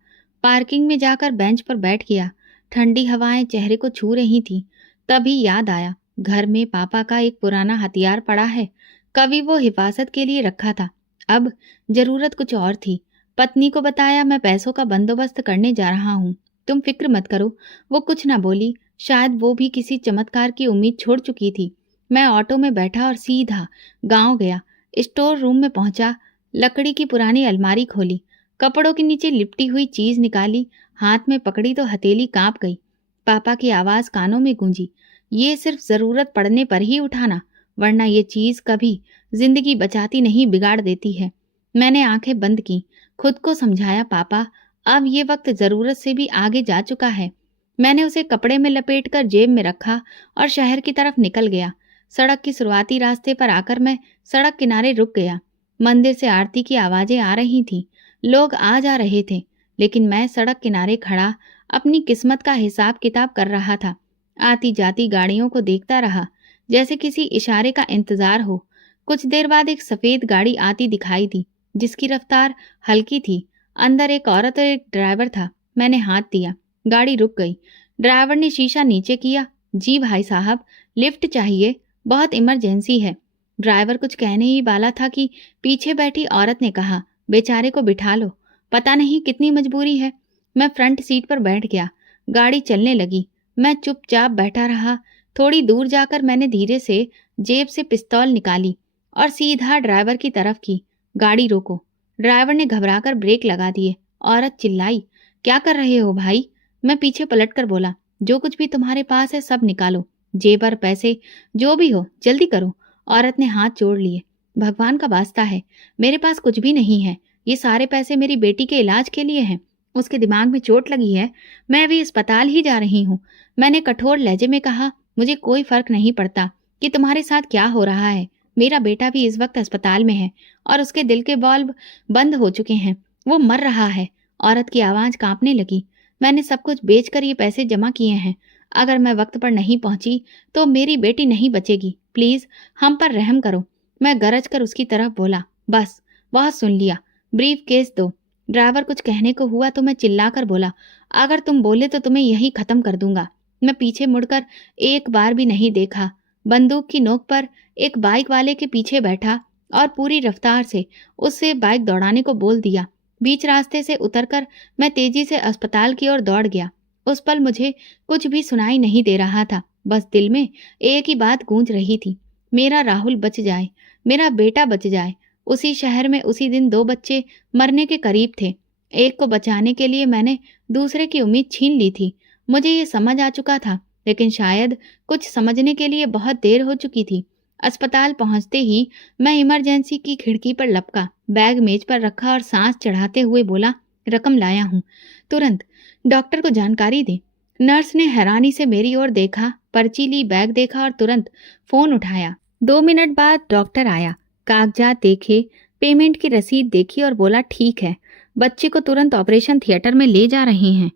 पार्किंग में जाकर बेंच पर बैठ गया। ठंडी हवाएं चेहरे को छू रही थीं। तभी याद आया, घर में पापा का एक पुराना हथियार पड़ा है। कभी वो हिफाजत के लिए रखा था, अब जरूरत कुछ और थी। पत्नी को बताया, मैं पैसों का बंदोबस्त करने जा रहा हूँ, तुम फिक्र मत करो। वो कुछ न बोली। शायद वो भी किसी चमत्कार की उम्मीद छोड़ चुकी थी। मैं ऑटो में बैठा और सीधा गांव गया। स्टोर रूम में पहुंचा, लकड़ी की पुरानी अलमारी खोली, कपड़ों के नीचे लिपटी हुई चीज निकाली, हाथ में पकड़ी तो हथेली कांप गई। पापा की आवाज कानों में गूंजी, ये सिर्फ जरूरत पड़ने पर ही उठाना, वरना ये चीज कभी जिंदगी बचाती नहीं, बिगाड़ देती है। मैंने आंखें बंद की, खुद को समझाया, पापा अब ये वक्त जरूरत से भी आगे जा चुका है। मैंने उसे कपड़े में लपेटकर जेब में रखा और शहर की तरफ निकल गया। सड़क की शुरुआती रास्ते पर आकर मैं सड़क किनारे रुक गया। मंदिर से आरती की आवाजें आ रही थीं, लोग आ जा रहे थे, लेकिन मैं सड़क किनारे खड़ा अपनी किस्मत का हिसाब किताब कर रहा था। आती जाती गाड़ियों को देखता रहा, जैसे किसी इशारे का इंतजार हो। कुछ देर बाद एक सफेद गाड़ी आती दिखाई दी, जिसकी रफ्तार हल्की थी। अंदर एक औरत और एक ड्राइवर था। मैंने हाथ दिया, गाड़ी रुक गई। ड्राइवर ने शीशा नीचे किया। जी भाई साहब, लिफ्ट चाहिए, बहुत इमरजेंसी है। ड्राइवर कुछ कहने ही वाला था कि पीछे बैठी औरत ने कहा, बेचारे को बिठा लो, पता नहीं कितनी मजबूरी है। मैं फ्रंट सीट पर बैठ गया। गाड़ी चलने लगी। मैं चुपचाप बैठा रहा। थोड़ी दूर जाकर मैंने धीरे से जेब से पिस्तौल निकाली और सीधा ड्राइवर की तरफ की। गाड़ी रोको। ड्राइवर ने घबराकर ब्रेक लगा दिए। औरत चिल्लाई, क्या कर रहे हो भाई? मैं पीछे पलटकर बोला, जो कुछ भी तुम्हारे पास है सब निकालो, जेबर, पैसे, जो भी हो, जल्दी करो। औरत ने हाथ जोड़ लिए। भगवान का वास्ता है, मेरे पास कुछ भी नहीं है। ये सारे पैसे मेरी बेटी के इलाज के लिए हैं। उसके दिमाग में चोट लगी है, मैं अभी अस्पताल ही जा रही हूँ। मैंने कठोर लहजे में कहा, मुझे कोई फर्क नहीं पड़ता कि तुम्हारे साथ क्या हो रहा है। मेरा बेटा भी इस वक्त अस्पताल में है और उसके दिल के बल्ब बंद हो चुके हैं, वो मर रहा है। औरत की आवाज कांपने लगी। मैंने सब कुछ बेचकर ये पैसे जमा किए हैं। अगर मैं वक्त पर नहीं पहुंची तो मेरी बेटी नहीं बचेगी। प्लीज हम पर रहम करो। मैं गरज कर उसकी तरफ बोला, बस बहुत सुन लिया, ब्रीफ केस दो। ड्राइवर कुछ कहने को हुआ तो मैं चिल्लाकर बोला, अगर तुम बोले तो तुम्हें यही खत्म कर दूंगा। मैं पीछे मुड़कर एक बार भी नहीं देखा। बंदूक की नोक पर एक बाइक वाले के पीछे बैठा और पूरी रफ्तार से उससे बाइक दौड़ाने को बोल दिया। बीच रास्ते से उतरकर मैं तेजी से अस्पताल की ओर दौड़ गया। उस पल मुझे कुछ भी सुनाई नहीं दे रहा था, बस दिल में एक ही बात गूंज रही थी, मेरा राहुल बच जाए, मेरा बेटा बच जाए। उसी शहर में उसी दिन 2 बच्चे मरने के करीब थे। एक को बचाने के लिए मैंने दूसरे की उम्मीद छीन ली थी। मुझे ये समझ आ चुका था, लेकिन शायद कुछ समझने के लिए बहुत देर हो चुकी थी। अस्पताल पहुंचते ही मैं इमरजेंसी की खिड़की पर लपका, बैग मेज पर रखा और सांस चढ़ाते हुए बोला, रकम लाया हूँ, तुरंत डॉक्टर को जानकारी दे। नर्स ने हैरानी से मेरी ओर देखा, पर्ची ली, बैग देखा और तुरंत फोन उठाया। 2 मिनट बाद डॉक्टर आया, कागजात देखे, पेमेंट की रसीद देखी और बोला, ठीक है, बच्चे को तुरंत ऑपरेशन थिएटर में ले जा रहे हैं।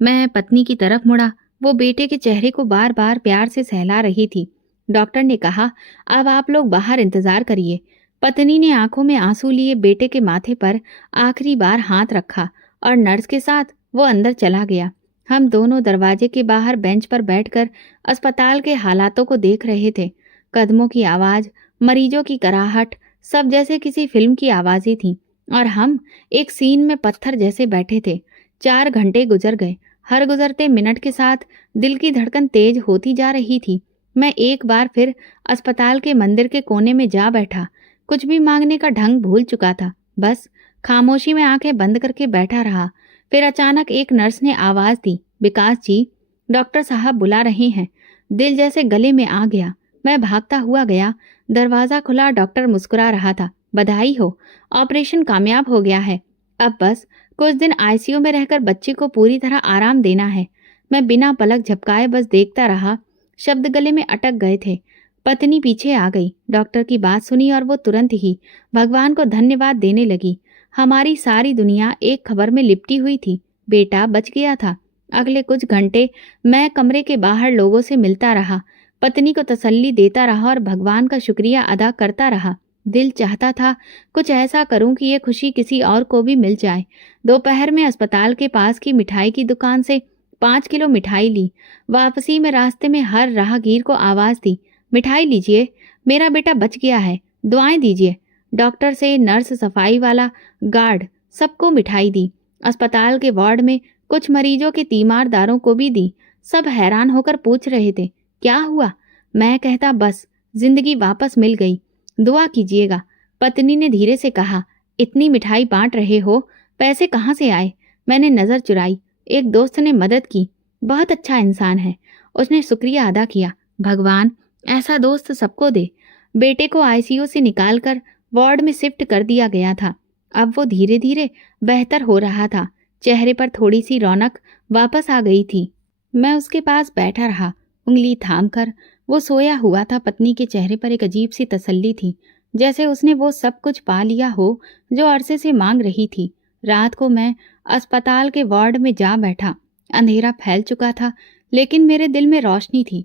मैं पत्नी की तरफ मुड़ा, वो बेटे के चेहरे को बार बार प्यार से सहला रही थी। डॉक्टर ने कहा, अब आप लोग बाहर इंतजार करिए। पत्नी ने आंखों में आंसू लिए बेटे के माथे पर आखिरी बार हाथ रखा और नर्स के साथ वो अंदर चला गया। हम दोनों दरवाजे के बाहर बेंच पर बैठकर अस्पताल के हालातों को देख रहे थे। कदमों की आवाज, मरीजों की कराहट, सब जैसे किसी फिल्म की आवाजें थीं और हम एक सीन में पत्थर जैसे बैठे थे। 4 घंटे गुजर गए। हर गुजरते मिनट के साथ दिल की धड़कन तेज होती जा रही थी। मैं एक बार फिर अस्पताल के मंदिर के कोने में जा बैठा। कुछ भी मांगने का ढंग भूल चुका था। बस खामोशी में आंखें बंद करके बैठा रहा। फिर अचानक एक नर्स ने आवाज दी, विकास जी, डॉक्टर साहब बुला रहे हैं। दिल जैसे गले में आ गया। मैं भागता हुआ गया। दरवाजा खुला, डॉक्टर मुस्कुरा रहा था। बधाई हो, ऑपरेशन कामयाब हो गया है। अब बस कुछ दिन आईसीयू में रहकर बच्चे को पूरी तरह आराम देना है। मैं बिना पलक झपकाए बस देखता रहा। शब्द गले में अटक गए थे। पत्नी पीछे आ गई, डॉक्टर की बात सुनी और वो तुरंत ही भगवान को धन्यवाद देने लगी। हमारी सारी दुनिया एक खबर में लिपटी हुई थी, बेटा बच गया था। अगले कुछ घंटे मैं कमरे के बाहर लोगों से मिलता रहा, पत्नी को तसल्ली देता रहा और भगवान का शुक्रिया अदा करता रहा। दिल चाहता था कुछ ऐसा करूं कि ये खुशी किसी और को भी मिल जाए। दोपहर में अस्पताल के पास की मिठाई की दुकान से 5 किलो मिठाई ली। वापसी में रास्ते में हर राहगीर को आवाज दी, मिठाई लीजिए, मेरा बेटा बच गया है, दुआएं दीजिए। डॉक्टर से नर्स, सफाई वाला, गार्ड, सबको मिठाई दी। अस्पताल के वार्ड में कुछ मरीजों के तीमारदारों को भी दी। सब हैरान होकर पूछ रहे थे, क्या हुआ? मैं कहता, बस जिंदगी वापस मिल गई, दुआ कीजिएगा। पत्नी ने धीरे से कहा, इतनी मिठाई बांट रहे हो, पैसे कहाँ से आए? मैंने नजर चुराई। एक दोस्त ने मदद की, बहुत अच्छा इंसान है। उसने शुक्रिया अदा किया। भगवान ऐसा दोस्त सबको दे। बेटे को आईसीयू से निकालकर वार्ड में शिफ्ट कर दिया गया था। अब वो धीरे धीरे बेहतर हो रहा था। चेहरे पर थोड़ी सी रौनक वापस आ गई थी। मैं उसके पास बैठा रहा, उंगली थाम कर। वो सोया हुआ था। पत्नी के चेहरे पर एक अजीब सी तसल्ली थी, जैसे उसने वो सब कुछ पा लिया हो जो अरसे से मांग रही थी। रात को मैं अस्पताल के वार्ड में जा बैठा। अंधेरा फैल चुका था, लेकिन मेरे दिल में रोशनी थी।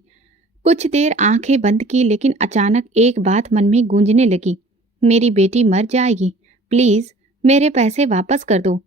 कुछ देर आंखें बंद की, लेकिन अचानक एक बात मन में गूंजने लगी, मेरी बेटी मर जाएगी, प्लीज मेरे पैसे वापस कर दो।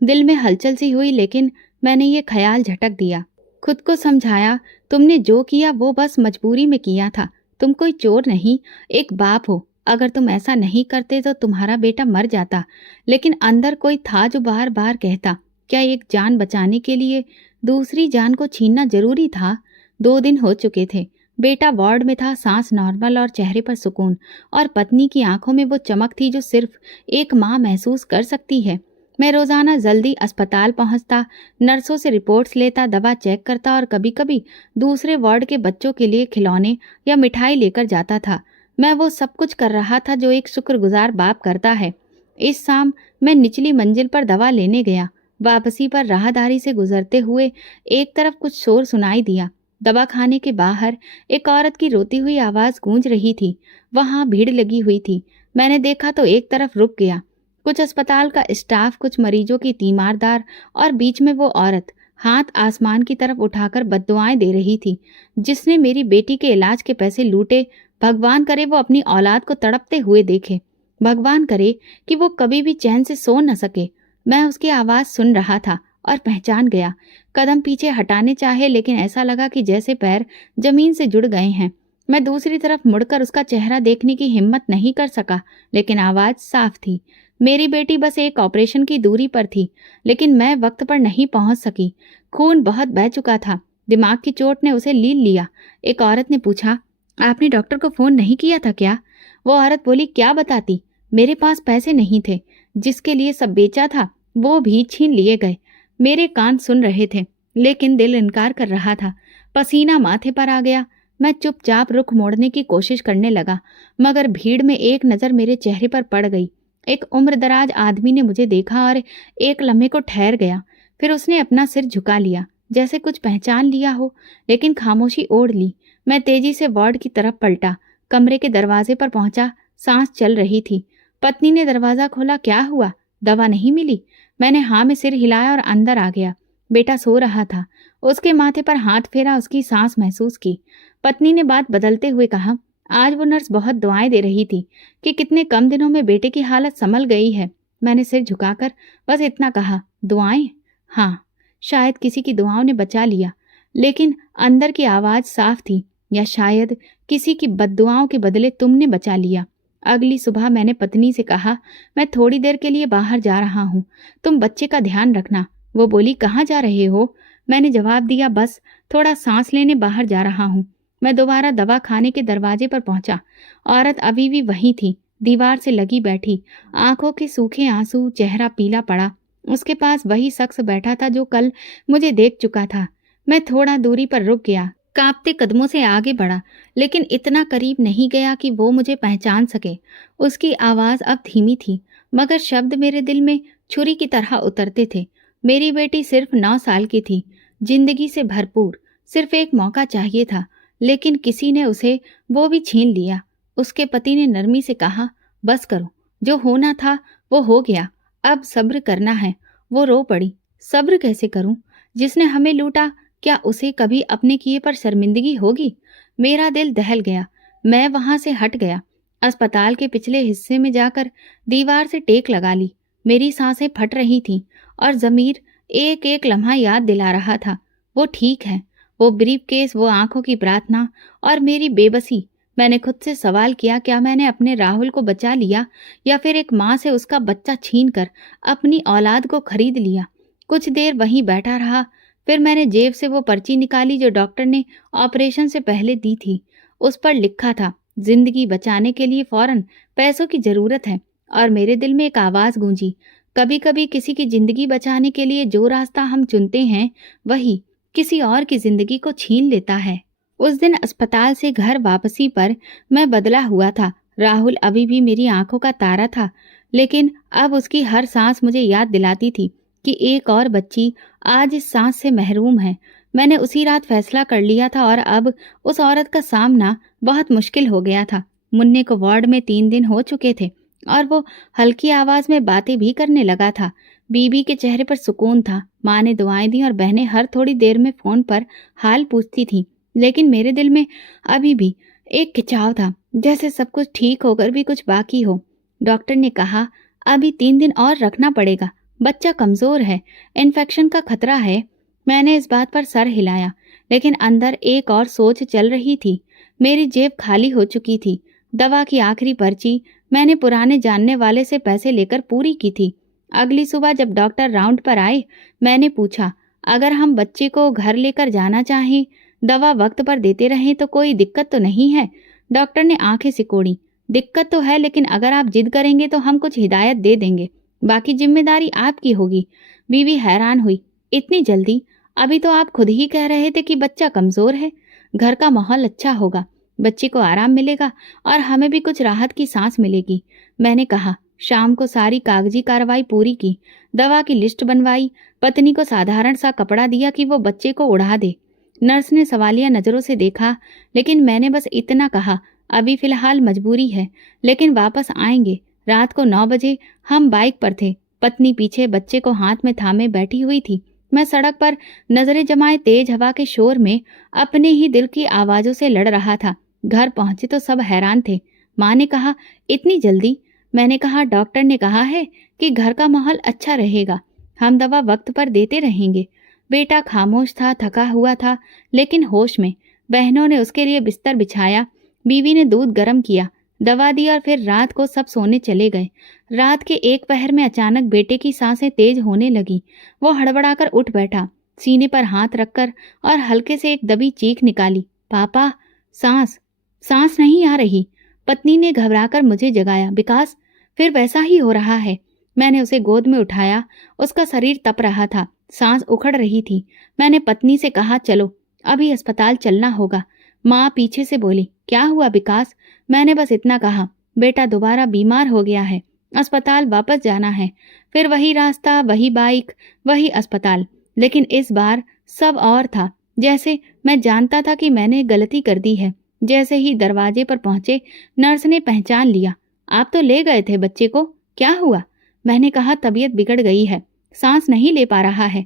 दिल में हलचल सी हुई, लेकिन मैंने ये ख्याल झटक दिया। खुद को समझाया, तुमने जो किया वो बस मजबूरी में किया था। तुम कोई चोर नहीं, एक बाप हो। अगर तुम ऐसा नहीं करते तो तुम्हारा बेटा मर जाता। लेकिन अंदर कोई था जो बार बार कहता, क्या एक जान बचाने के लिए दूसरी जान को छीनना जरूरी था? 2 दिन हो चुके थे। बेटा वार्ड में था, सांस नॉर्मल और चेहरे पर सुकून, और पत्नी की आंखों में वो चमक थी जो सिर्फ एक माँ महसूस कर सकती है। मैं रोजाना जल्दी अस्पताल पहुंचता, नर्सों से रिपोर्ट्स लेता, दवा चेक करता और कभी कभी दूसरे वार्ड के बच्चों के लिए खिलौने या मिठाई लेकर जाता था। मैं वो सब कुछ कर रहा था जो एक शुक्रगुजार बाप करता है। इस शाम मैं निचली मंजिल पर दवा लेने गया। वापसी पर राहदारी से गुजरते हुए एक तरफ कुछ शोर सुनाई दिया। दवा खाने के बाहर एक औरत की रोती हुई आवाज गूंज रही थी। वहां भीड़ लगी हुई थी। मैंने देखा तो एक तरफ रुक गया। कुछ अस्पताल का स्टाफ, कुछ मरीजों की तीमारदार, और बीच में वो औरत हाथ आसमान की तरफ उठाकर बद्दुआएं दे रही थी। जिसने मेरी बेटी के इलाज के पैसे लूटे, भगवान करे वो अपनी औलाद को तड़पते हुए देखे। भगवान करे कि वो कभी भी चैन से सो न सके। मैं उसकी आवाज सुन रहा था और पहचान गया। कदम पीछे हटाने चाहे, लेकिन ऐसा लगा कि जैसे पैर जमीन से जुड़ गए हैं। मैं दूसरी तरफ मुड़कर उसका चेहरा देखने की हिम्मत नहीं कर सका, लेकिन आवाज साफ थी। मेरी बेटी बस एक ऑपरेशन की दूरी पर थी, लेकिन मैं वक्त पर नहीं पहुंच सकी। खून बहुत बह चुका था। दिमाग की चोट ने उसे लील लिया। एक औरत ने पूछा, आपने डॉक्टर को फोन नहीं किया था क्या? वो औरत बोली, क्या बताती, मेरे पास पैसे नहीं थे। जिसके लिए सब बेचा था वो भी छीन लिए गए। मेरे कान सुन रहे थे, लेकिन दिल इनकार कर रहा था। पसीना माथे पर आ गया। मैं चुपचाप रुख मोड़ने की कोशिश करने लगा, मगर भीड़ में एक नजर मेरे चेहरे पर पड़ गई। एक उम्रदराज आदमी ने मुझे देखा और एक लम्हे को ठहर गया। फिर उसने अपना सिर झुका लिया, जैसे कुछ पहचान लिया हो, लेकिन खामोशी ओढ़ ली। मैं तेजी से वार्ड की तरफ पलटा। कमरे के दरवाजे पर पहुंचा। सांस चल रही थी। पत्नी ने दरवाजा खोला, क्या हुआ, दवा नहीं मिली? मैंने हाँ में सिर हिलाया और अंदर आ गया। बेटा सो रहा था। उसके माथे पर हाथ फेरा, उसकी सांस महसूस की। पत्नी ने बात बदलते हुए कहा, आज वो नर्स बहुत दुआएं दे रही थी कि कितने कम दिनों में बेटे की हालत संभल गई है। मैंने सिर झुकाकर बस इतना कहा, दुआएं? हाँ, शायद किसी की दुआओं ने बचा लिया। लेकिन अंदर की आवाज साफ थी, या शायद किसी की बद्दुआओं के बदले तुमने बचा लिया। अगली सुबह मैंने पत्नी से कहा, मैं थोड़ी देर के लिए बाहर जा रहा हूँ, तुम बच्चे का ध्यान रखना। वो बोली, कहाँ जा रहे हो? मैंने जवाब दिया, बस थोड़ा सांस लेने बाहर जा रहा हूँ। मैं दोबारा दवा खाने के दरवाजे पर पहुंचा। औरत अभी भी वही थी, दीवार से लगी बैठी, आंखों के सूखे आंसू, चेहरा पीला पड़ा। उसके पास वही शख्स बैठा था जो कल मुझे देख चुका था। मैं थोड़ा दूरी पर रुक गया, कांपते कदमों से आगे बढ़ा, लेकिन इतना करीब नहीं गया कि वो मुझे पहचान सके। उसकी आवाज अब धीमी थी, मगर शब्द मेरे दिल में छुरी की तरह उतरते थे। मेरी बेटी सिर्फ 9 साल की थी, जिंदगी से भरपूर, सिर्फ एक मौका चाहिए था, लेकिन किसी ने उसे वो भी छीन लिया। उसके पति ने नरमी से कहा, बस करो, जो होना था वो हो गया, अब सब्र करना है। वो रो पड़ी, सब्र कैसे करूं? जिसने हमें लूटा, क्या उसे कभी अपने किए पर शर्मिंदगी होगी? मेरा दिल दहल गया। मैं वहां से हट गया। अस्पताल के पिछले हिस्से में जाकर दीवार से टेक लगा ली। मेरी सांसें फट रही थीं और ज़मीर एक एक लम्हा याद दिला रहा था, वो ठीक है। वो ब्रीफकेस, वो आंखों की प्रार्थना और मेरी बेबसी। मैंने खुद से सवाल किया, क्या मैंने अपने राहुल को बचा लिया या फिर एक माँ से उसका बच्चा छीन कर अपनी औलाद को खरीद लिया? कुछ देर वहीं बैठा रहा, फिर मैंने जेब से वो पर्ची निकाली जो डॉक्टर ने ऑपरेशन से पहले दी थी। उस पर लिखा था, जिंदगी बचाने के लिए फौरन पैसों की जरूरत है। और मेरे दिल में एक आवाज गूंजी, कभी कभी किसी की जिंदगी बचाने के लिए जो रास्ता हम चुनते हैं, वही किसी और की जिंदगी को छीन लेता है। उस दिन अस्पताल से घर वापसी पर मैं बदला हुआ था। राहुल अभी भी मेरी आंखों का तारा था, लेकिन अब उसकी हर सांस मुझे याद दिलाती थी कि एक और बच्ची आज इस सांस से महरूम है। मैंने उसी रात फैसला कर लिया था और अब उस औरत का सामना बहुत मुश्किल हो गया था। मुन्ने को वार्ड में 3 दिन हो चुके थे और वो हल्की आवाज में बातें भी करने लगा था। बीबी के चेहरे पर सुकून था। माँ ने दुआएं दी और बहनें हर थोड़ी देर में फोन पर हाल पूछती थीं। लेकिन मेरे दिल में अभी भी एक खिंचाव था, जैसे सब कुछ ठीक होकर भी कुछ बाकी हो। डॉक्टर ने कहा, अभी 3 दिन और रखना पड़ेगा, बच्चा कमजोर है, इन्फेक्शन का खतरा है। मैंने इस बात पर सर हिलाया, लेकिन अंदर एक और सोच चल रही थी। मेरी जेब खाली हो चुकी थी। दवा की आखिरी पर्ची मैंने पुराने जानने वाले से पैसे लेकर पूरी की थी। अगली सुबह जब डॉक्टर राउंड पर आए, मैंने पूछा, अगर हम बच्चे को घर लेकर जाना चाहें, दवा वक्त पर देते रहें तो कोई दिक्कत तो नहीं है? डॉक्टर ने आंखें सिकोड़ी। दिक्कत तो है, लेकिन अगर आप जिद करेंगे तो हम कुछ हिदायत दे देंगे, बाकी जिम्मेदारी आपकी होगी। बीवी हैरान हुई, इतनी जल्दी? अभी तो आप खुद ही कह रहे थे कि बच्चा कमजोर है। घर का माहौल अच्छा होगा, बच्चे को आराम मिलेगा और हमें भी कुछ राहत की सांस मिलेगी। मैंने कहा। शाम को सारी कागजी कार्रवाई पूरी की, दवा की लिस्ट बनवाई, पत्नी को साधारण सा कपड़ा दिया कि वो बच्चे को उड़ा दे। नर्स ने सवालिया नजरों से देखा, लेकिन मैंने बस इतना कहा, अभी फिलहाल मजबूरी है, लेकिन वापस आएंगे। रात को 9 बजे हम बाइक पर थे। पत्नी पीछे बच्चे को हाथ में थामे बैठी हुई थी। मैं सड़क पर नजरें जमाए तेज हवा के शोर में अपने ही दिल की आवाजों से लड़ रहा था। घर पहुंचे तो सब हैरान थे। माँ ने कहा, इतनी जल्दी? मैंने कहा, डॉक्टर ने कहा है कि घर का माहौल अच्छा रहेगा, हम दवा वक्त पर देते रहेंगे। बेटा खामोश था, थका हुआ था, लेकिन होश में। बहनों ने उसके लिए बिस्तर बिछाया, बीवी ने दूध गर्म किया, दवा दी और फिर रात को सब सोने चले गए। रात के एक पहर में अचानक बेटे की सांसें तेज होने लगी। वो हड़बड़ाकर उठ बैठा, सीने पर हाथ रखकर, और हल्के से एक दबी चीख निकाली, पापा, सांस सांस नहीं आ रही। पत्नी ने घबराकर मुझे जगाया, विकास, फिर वैसा ही हो रहा है। मैंने उसे गोद में उठाया, उसका शरीर तप रहा था, सांस उखड़ रही थी। मैंने पत्नी से कहा, चलो अभी अस्पताल चलना होगा। माँ पीछे से बोली, क्या हुआ विकास? मैंने बस इतना कहा, बेटा दोबारा बीमार हो गया है, अस्पताल वापस जाना है। फिर वही रास्ता, वही बाइक, वही अस्पताल, लेकिन इस बार सब और था। जैसे मैं जानता था कि मैंने गलती कर दी है। जैसे ही दरवाजे पर पहुंचे, नर्स ने पहचान लिया, आप तो ले गए थे बच्चे को, क्या हुआ? मैंने कहा, तबीयत बिगड़ गई है, सांस नहीं ले पा रहा है।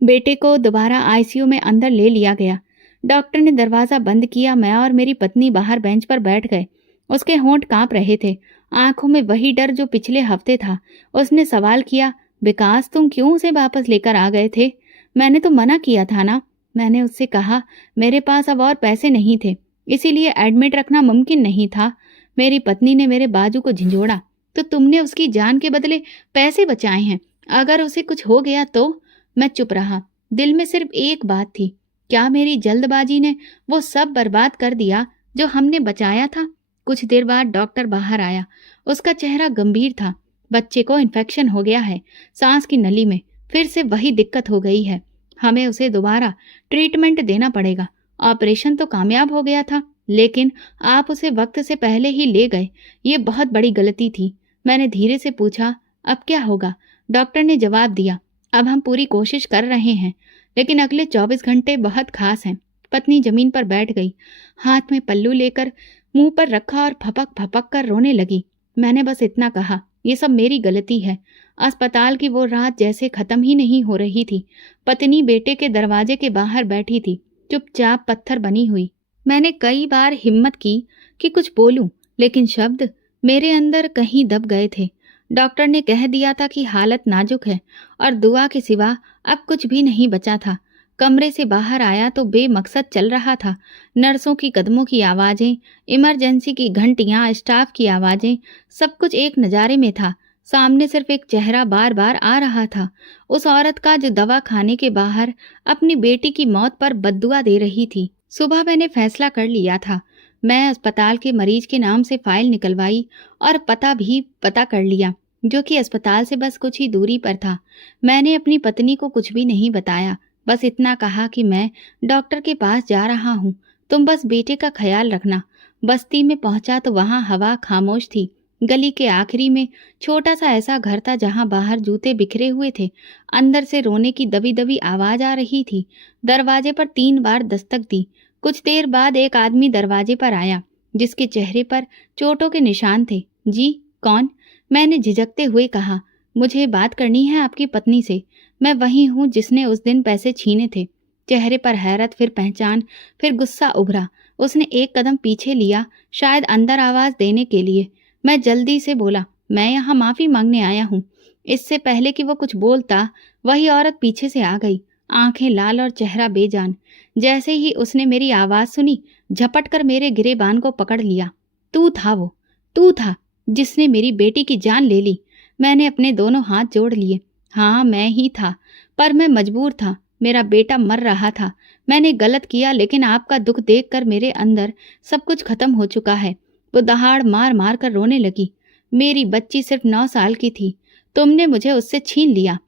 बेटे को दोबारा आईसीयू में अंदर ले लिया गया। डॉक्टर ने दरवाजा बंद किया। मैं और मेरी पत्नी बाहर बेंच पर बैठ गए। उसके होंठ कांप रहे थे, आंखों में वही डर जो पिछले हफ्ते था। उसने सवाल किया, विकास, तुम क्यों उसे वापस लेकर आ गए थे? मैंने तो मना किया था ना। मैंने उससे कहा, मेरे पास अब और पैसे नहीं थे, इसीलिए एडमिट रखना मुमकिन नहीं था। मेरी पत्नी ने मेरे बाजू को झंझोड़ा, तो तुमने उसकी जान के बदले पैसे बचाए हैं, अगर उसे कुछ हो गया तो? मैं चुप रहा। दिल में सिर्फ एक बात थी, क्या मेरी जल्दबाजी ने वो सब बर्बाद कर दिया जो हमने बचाया था? कुछ देर बाद डॉक्टर बाहर आया। उसका चेहरा गंभीर था। बच्चे को इन्फेक्शन हो गया है, सांस की नली में फिर से वही दिक्कत हो गई है। हमें उसे दोबारा ट्रीटमेंट देना पड़ेगा। ऑपरेशन तो कामयाब हो गया था, लेकिन आप उसे वक्त से पहले ही ले गए। ये बहुत बड़ी गलती थी। मैंने धीरे से पूछा, अब क्या होगा? डॉक्टर ने जवाब दिया, अब हम पूरी कोशिश कर रहे हैं, लेकिन अगले 24 घंटे बहुत खास हैं। पत्नी जमीन पर बैठ गई, हाथ में पल्लू लेकर मुंह पर रखा और फपक फपक कर रोने लगी। मैंने बस इतना कहा, ये सब मेरी गलती है। अस्पताल की वो रात जैसे खत्म ही नहीं हो रही थी। पत्नी बेटे के दरवाजे के बाहर बैठी थी, चुपचाप पत्थर बनी हुई। मैंने कई बार हिम्मत की कि कुछ बोलूं, लेकिन शब्द मेरे अंदर कहीं दब गए थे। डॉक्टर ने कह दिया था कि हालत नाजुक है और दुआ के सिवा अब कुछ भी नहीं बचा था। कमरे से बाहर आया तो बेमकसद चल रहा था। नर्सों की कदमों की आवाज़ें, इमरजेंसी की घंटियां, स्टाफ की आवाज़ें, सब कुछ एक नज़ारे में था। सामने सिर्फ एक चेहरा बार बार आ रहा था, उस औरत का जो दवा खाने के बाहर अपनी बेटी की मौत पर बद्दुआ दे रही थी। सुबह मैंने फैसला कर लिया था। मैं अस्पताल के मरीज के नाम से फाइल निकलवाई और पता भी पता कर लिया, जो कि अस्पताल से बस कुछ ही दूरी पर था। मैंने अपनी पत्नी को कुछ भी नहीं बताया, बस इतना कहा कि मैं डॉक्टर के पास जा रहा हूँ, तुम बस बेटे का ख्याल रखना। बस्ती में पहुंचा तो वहां हवा खामोश थी। गली के आखिरी में छोटा सा ऐसा घर था जहां बाहर जूते बिखरे हुए थे। अंदर से रोने की दबी दबी आवाज आ रही थी। दरवाजे पर 3 बार दस्तक दी। कुछ देर बाद एक आदमी दरवाजे पर आया, जिसके चेहरे पर चोटों के निशान थे। जी, कौन? मैंने झिझकते हुए कहा, मुझे बात करनी है आपकी पत्नी से। मैं वही हूँ जिसने उस दिन पैसे छीने थे। चेहरे पर हैरत, फिर पहचान, फिर गुस्सा उभरा। उसने एक कदम पीछे लिया, शायद अंदर आवाज देने के लिए। मैं जल्दी से बोला, मैं यहाँ माफी मांगने आया हूँ। इससे पहले कि वो कुछ बोलता, वही औरत पीछे से आ गई, आंखें लाल और चेहरा बेजान। जैसे ही उसने मेरी आवाज सुनी, झपट कर मेरे गिरेबान को पकड़ लिया। तू था वो, तू था जिसने मेरी बेटी की जान ले ली। मैंने अपने दोनों हाथ जोड़ लिए। हाँ, मैं ही था, पर मैं मजबूर था। मेरा बेटा मर रहा था। मैंने गलत किया, लेकिन आपका दुख देखकर मेरे अंदर सब कुछ खत्म हो चुका है। वो दहाड़ मार मार कर रोने लगी। मेरी बच्ची सिर्फ 9 साल की थी। तुमने मुझे उससे छीन लिया।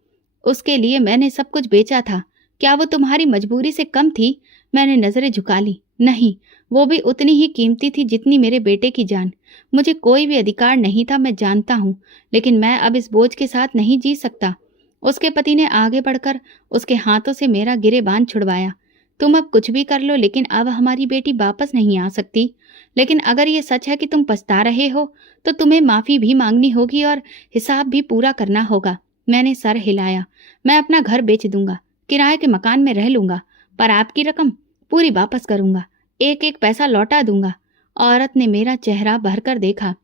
उसके लिए मैंने सब कुछ बेचा था। क्या वो तुम्हारी मजबूरी से कम थी? मैंने नजरें झुका ली। नहीं, वो भी उतनी ही कीमती थी जितनी मेरे बेटे की जान। मुझे कोई भी अधिकार नहीं था, मैं जानता हूँ, लेकिन मैं अब इस बोझ के साथ नहीं जी सकता। उसके पति ने आगे बढ़कर उसके हाथों से मेरा गिरेबान छुड़वाया। तुम अब कुछ भी कर लो, लेकिन अब हमारी बेटी वापस नहीं आ सकती। लेकिन अगर ये सच है कि तुम पछता रहे हो, तो तुम्हें माफी भी मांगनी होगी और हिसाब भी पूरा करना होगा। मैंने सर हिलाया। मैं अपना घर बेच दूंगा, किराए के मकान में रह लूंगा, पर आपकी रकम पूरी वापस करूंगा, एक एक पैसा लौटा दूंगा। औरत ने मेरा चेहरा भरकर देखा,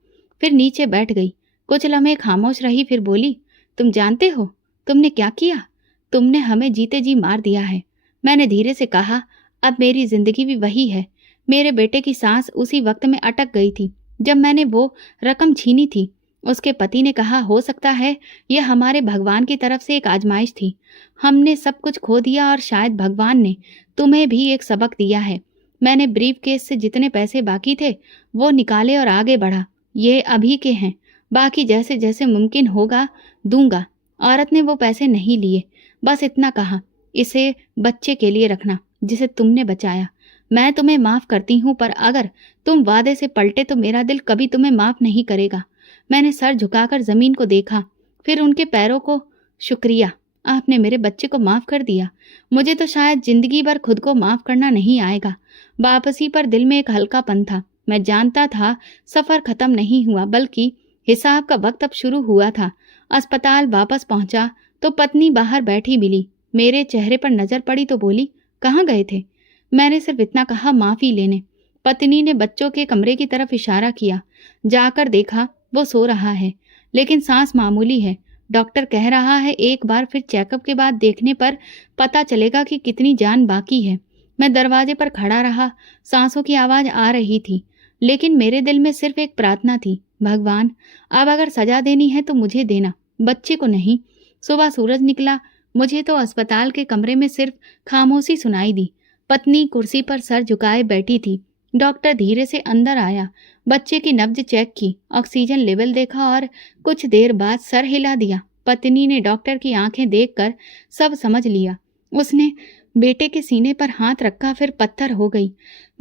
फिर नीचे बैठ गई। कुछ लम्हे खामोश रही, फिर बोली, तुम जानते हो तुमने क्या किया? तुमने हमें जीते जी मार दिया है। मैंने धीरे से कहा, अब मेरी जिंदगी भी वही है। मेरे बेटे की सांस उसी वक्त में अटक गई थी जब मैंने वो रकम छीनी थी। उसके पति ने कहा, हो सकता है यह हमारे भगवान की तरफ से एक आजमाइश थी। हमने सब कुछ खो दिया और शायद भगवान ने तुम्हें भी एक सबक दिया है। मैंने ब्रीफ केस से जितने पैसे बाकी थे वो निकाले और आगे बढ़ा। ये अभी के हैं, बाकी जैसे जैसे मुमकिन होगा दूंगा। औरत ने वो पैसे नहीं लिए, बस इतना कहा, इसे बच्चे के लिए रखना जिसे तुमने बचाया। मैं तुम्हें माफ करती हूँ, पर अगर तुम वादे से पलटे तो मेरा दिल कभी तुम्हें माफ नहीं करेगा। मैंने सर झुकाकर जमीन को देखा, फिर उनके पैरों को। शुक्रिया, आपने मेरे बच्चे को माफ कर दिया। मुझे तो शायद जिंदगी भर खुद को माफ करना नहीं आएगा। वापसी पर दिल में एक हल्कापन था। मैं जानता था सफर खत्म नहीं हुआ, बल्कि हिसाब का वक्त अब शुरू हुआ था। अस्पताल वापस पहुंचा तो पत्नी बाहर बैठी मिली। मेरे चेहरे पर नजर पड़ी तो बोली, कहाँ गए थे? मैंने सिर्फ इतना कहा, माफी लेने। पत्नी ने बच्चों के कमरे की तरफ इशारा किया। जाकर देखा, वो सो रहा है, लेकिन सांस मामूली है। डॉक्टर कह रहा है एक बार फिर चेकअप के बाद देखने पर पता चलेगा कि कितनी जान बाकी है। मैं दरवाजे पर खड़ा रहा। सांसों की आवाज आ रही थी, लेकिन मेरे दिल में सिर्फ एक प्रार्थना थी, भगवान, अब अगर सजा देनी है तो मुझे देना, बच्चे को नहीं। सुबह सूरज निकला, मुझे तो अस्पताल के कमरे में सिर्फ खामोशी सुनाई दी। पत्नी कुर्सी पर सर झुकाए बैठी थी। डॉक्टर धीरे से अंदर आया, बच्चे की नब्ज चेक की, ऑक्सीजन लेवल देखा और कुछ देर बाद सर हिला दिया। पत्नी ने डॉक्टर की आंखें देखकर सब समझ लिया। उसने बेटे के सीने पर हाथ रखा, फिर पत्थर हो गई।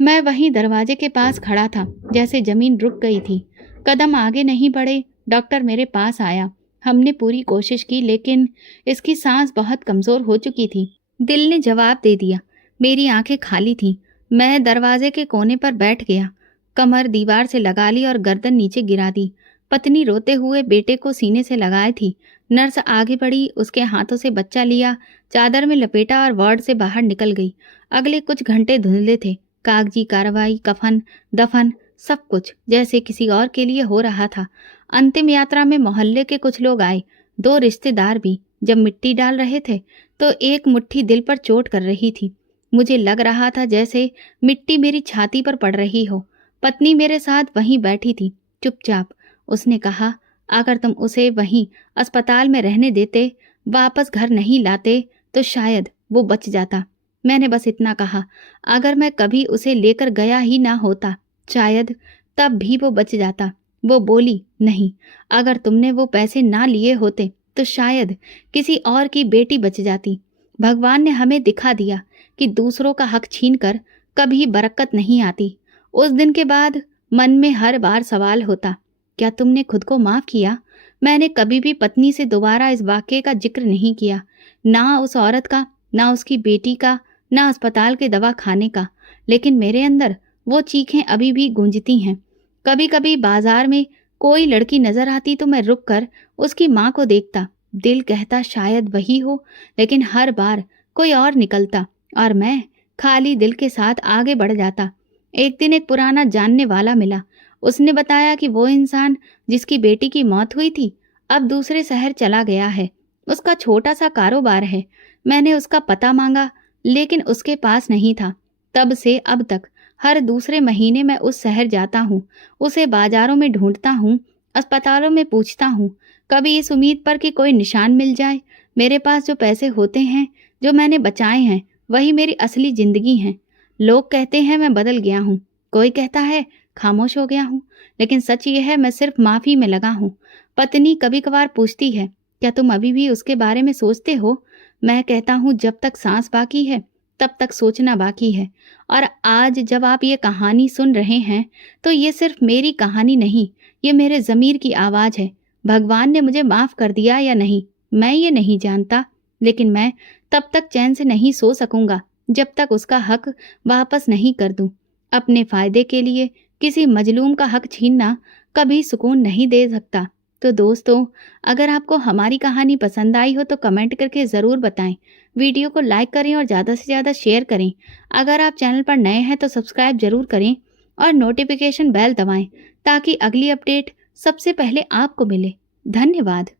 मैं वहीं दरवाजे के पास खड़ा था, जैसे जमीन रुक गई थी। कदम आगे नहीं बढ़े। डॉक्टर मेरे पास आया। हमने पूरी कोशिश की, लेकिन इसकी सांस बहुत कमजोर हो चुकी थी। दिल ने जवाब दे दिया। मेरी आंखें खाली थीं। मैं दरवाजे के कोने पर बैठ गया, कमर दीवार से लगा ली और गर्दन नीचे गिरा दी। पत्नी रोते हुए बेटे को सीने से लगाए थी। नर्स आगे बढ़ी, उसके हाथों से बच्चा लिया, चादर में लपेटा और वार्ड से बाहर निकल गई। अगले कुछ घंटे धुंधले थे। कागजी कार्रवाई, कफन, दफन, सब कुछ जैसे किसी और के लिए हो रहा था। अंतिम यात्रा में मोहल्ले के कुछ लोग आए, 2 रिश्तेदार भी। जब मिट्टी डाल रहे थे तो एक मुट्ठी दिल पर चोट कर रही थी। मुझे लग रहा था जैसे मिट्टी मेरी छाती पर पड़ रही हो। पत्नी मेरे साथ वहीं बैठी थी, चुपचाप। उसने कहा, अगर तुम उसे वहीं अस्पताल में रहने देते, वापस घर नहीं लाते, तो शायद वो बच जाता। मैंने बस इतना कहा। अगर मैं कभी उसे लेकर गया ही ना होता, शायद तब भी वो बच जाता। वो बोली, नहीं, अगर तुमने वो पैसे ना लिए होते तो शायद किसी और की बेटी बच जाती। भगवान ने हमें दिखा दिया कि दूसरों का हक छीनकर कभी बरकत नहीं आती। उस दिन के बाद मन में हर बार सवाल होता, क्या तुमने खुद को माफ किया? मैंने कभी भी पत्नी से दोबारा इस वाक़ये का जिक्र नहीं किया, ना उस औरत का, ना उसकी बेटी का, ना अस्पताल के दवा खाने का। लेकिन मेरे अंदर वो चीखें अभी भी गूंजती हैं। कभी कभी बाजार में कोई लड़की नजर आती तो मैं रुक कर उसकी माँ को देखता। दिल कहता शायद वही हो, लेकिन हर बार कोई और निकलता और मैं खाली दिल के साथ आगे बढ़ जाता। एक दिन एक पुराना जानने वाला मिला। उसने बताया कि वो इंसान जिसकी बेटी की मौत हुई थी, अब दूसरे शहर चला गया है। उसका छोटा सा कारोबार है। मैंने उसका पता मांगा, लेकिन उसके पास नहीं था। तब से अब तक हर दूसरे महीने मैं उस शहर जाता हूँ, उसे बाजारों में ढूंढता हूँ, अस्पतालों में पूछता हूँ, कभी इस उम्मीद पर कि कोई निशान मिल जाए। मेरे पास जो पैसे होते हैं, जो मैंने बचाए हैं, वही मेरी असली जिंदगी है। लोग कहते हैं मैं बदल गया हूँ, कोई कहता है खामोश हो गया हूँ, लेकिन सच ये है मैं सिर्फ माफी में लगा हूँ। पत्नी कभी कभार पूछती है, क्या तुम अभी भी उसके बारे में सोचते हो? मैं कहता हूँ, जब तक सांस बाकी है तब तक सोचना बाकी है। और आज जब आप ये कहानी सुन रहे हैं, तो ये सिर्फ मेरी कहानी नहीं, ये मेरे ज़मीर की आवाज़ है। भगवान ने मुझे माफ़ कर दिया या नहीं, मैं ये नहीं जानता, लेकिन मैं तब तक चैन से नहीं सो सकूंगा जब तक उसका हक वापस नहीं कर दूं। अपने फ़ायदे के लिए किसी मजलूम का हक छीनना कभी सुकून नहीं दे सकता। तो दोस्तों, अगर आपको हमारी कहानी पसंद आई हो तो कमेंट करके ज़रूर बताएं। वीडियो को लाइक करें और ज़्यादा से ज़्यादा शेयर करें। अगर आप चैनल पर नए हैं तो सब्सक्राइब ज़रूर करें और नोटिफिकेशन बेल दबाएं, ताकि अगली अपडेट सबसे पहले आपको मिले। धन्यवाद।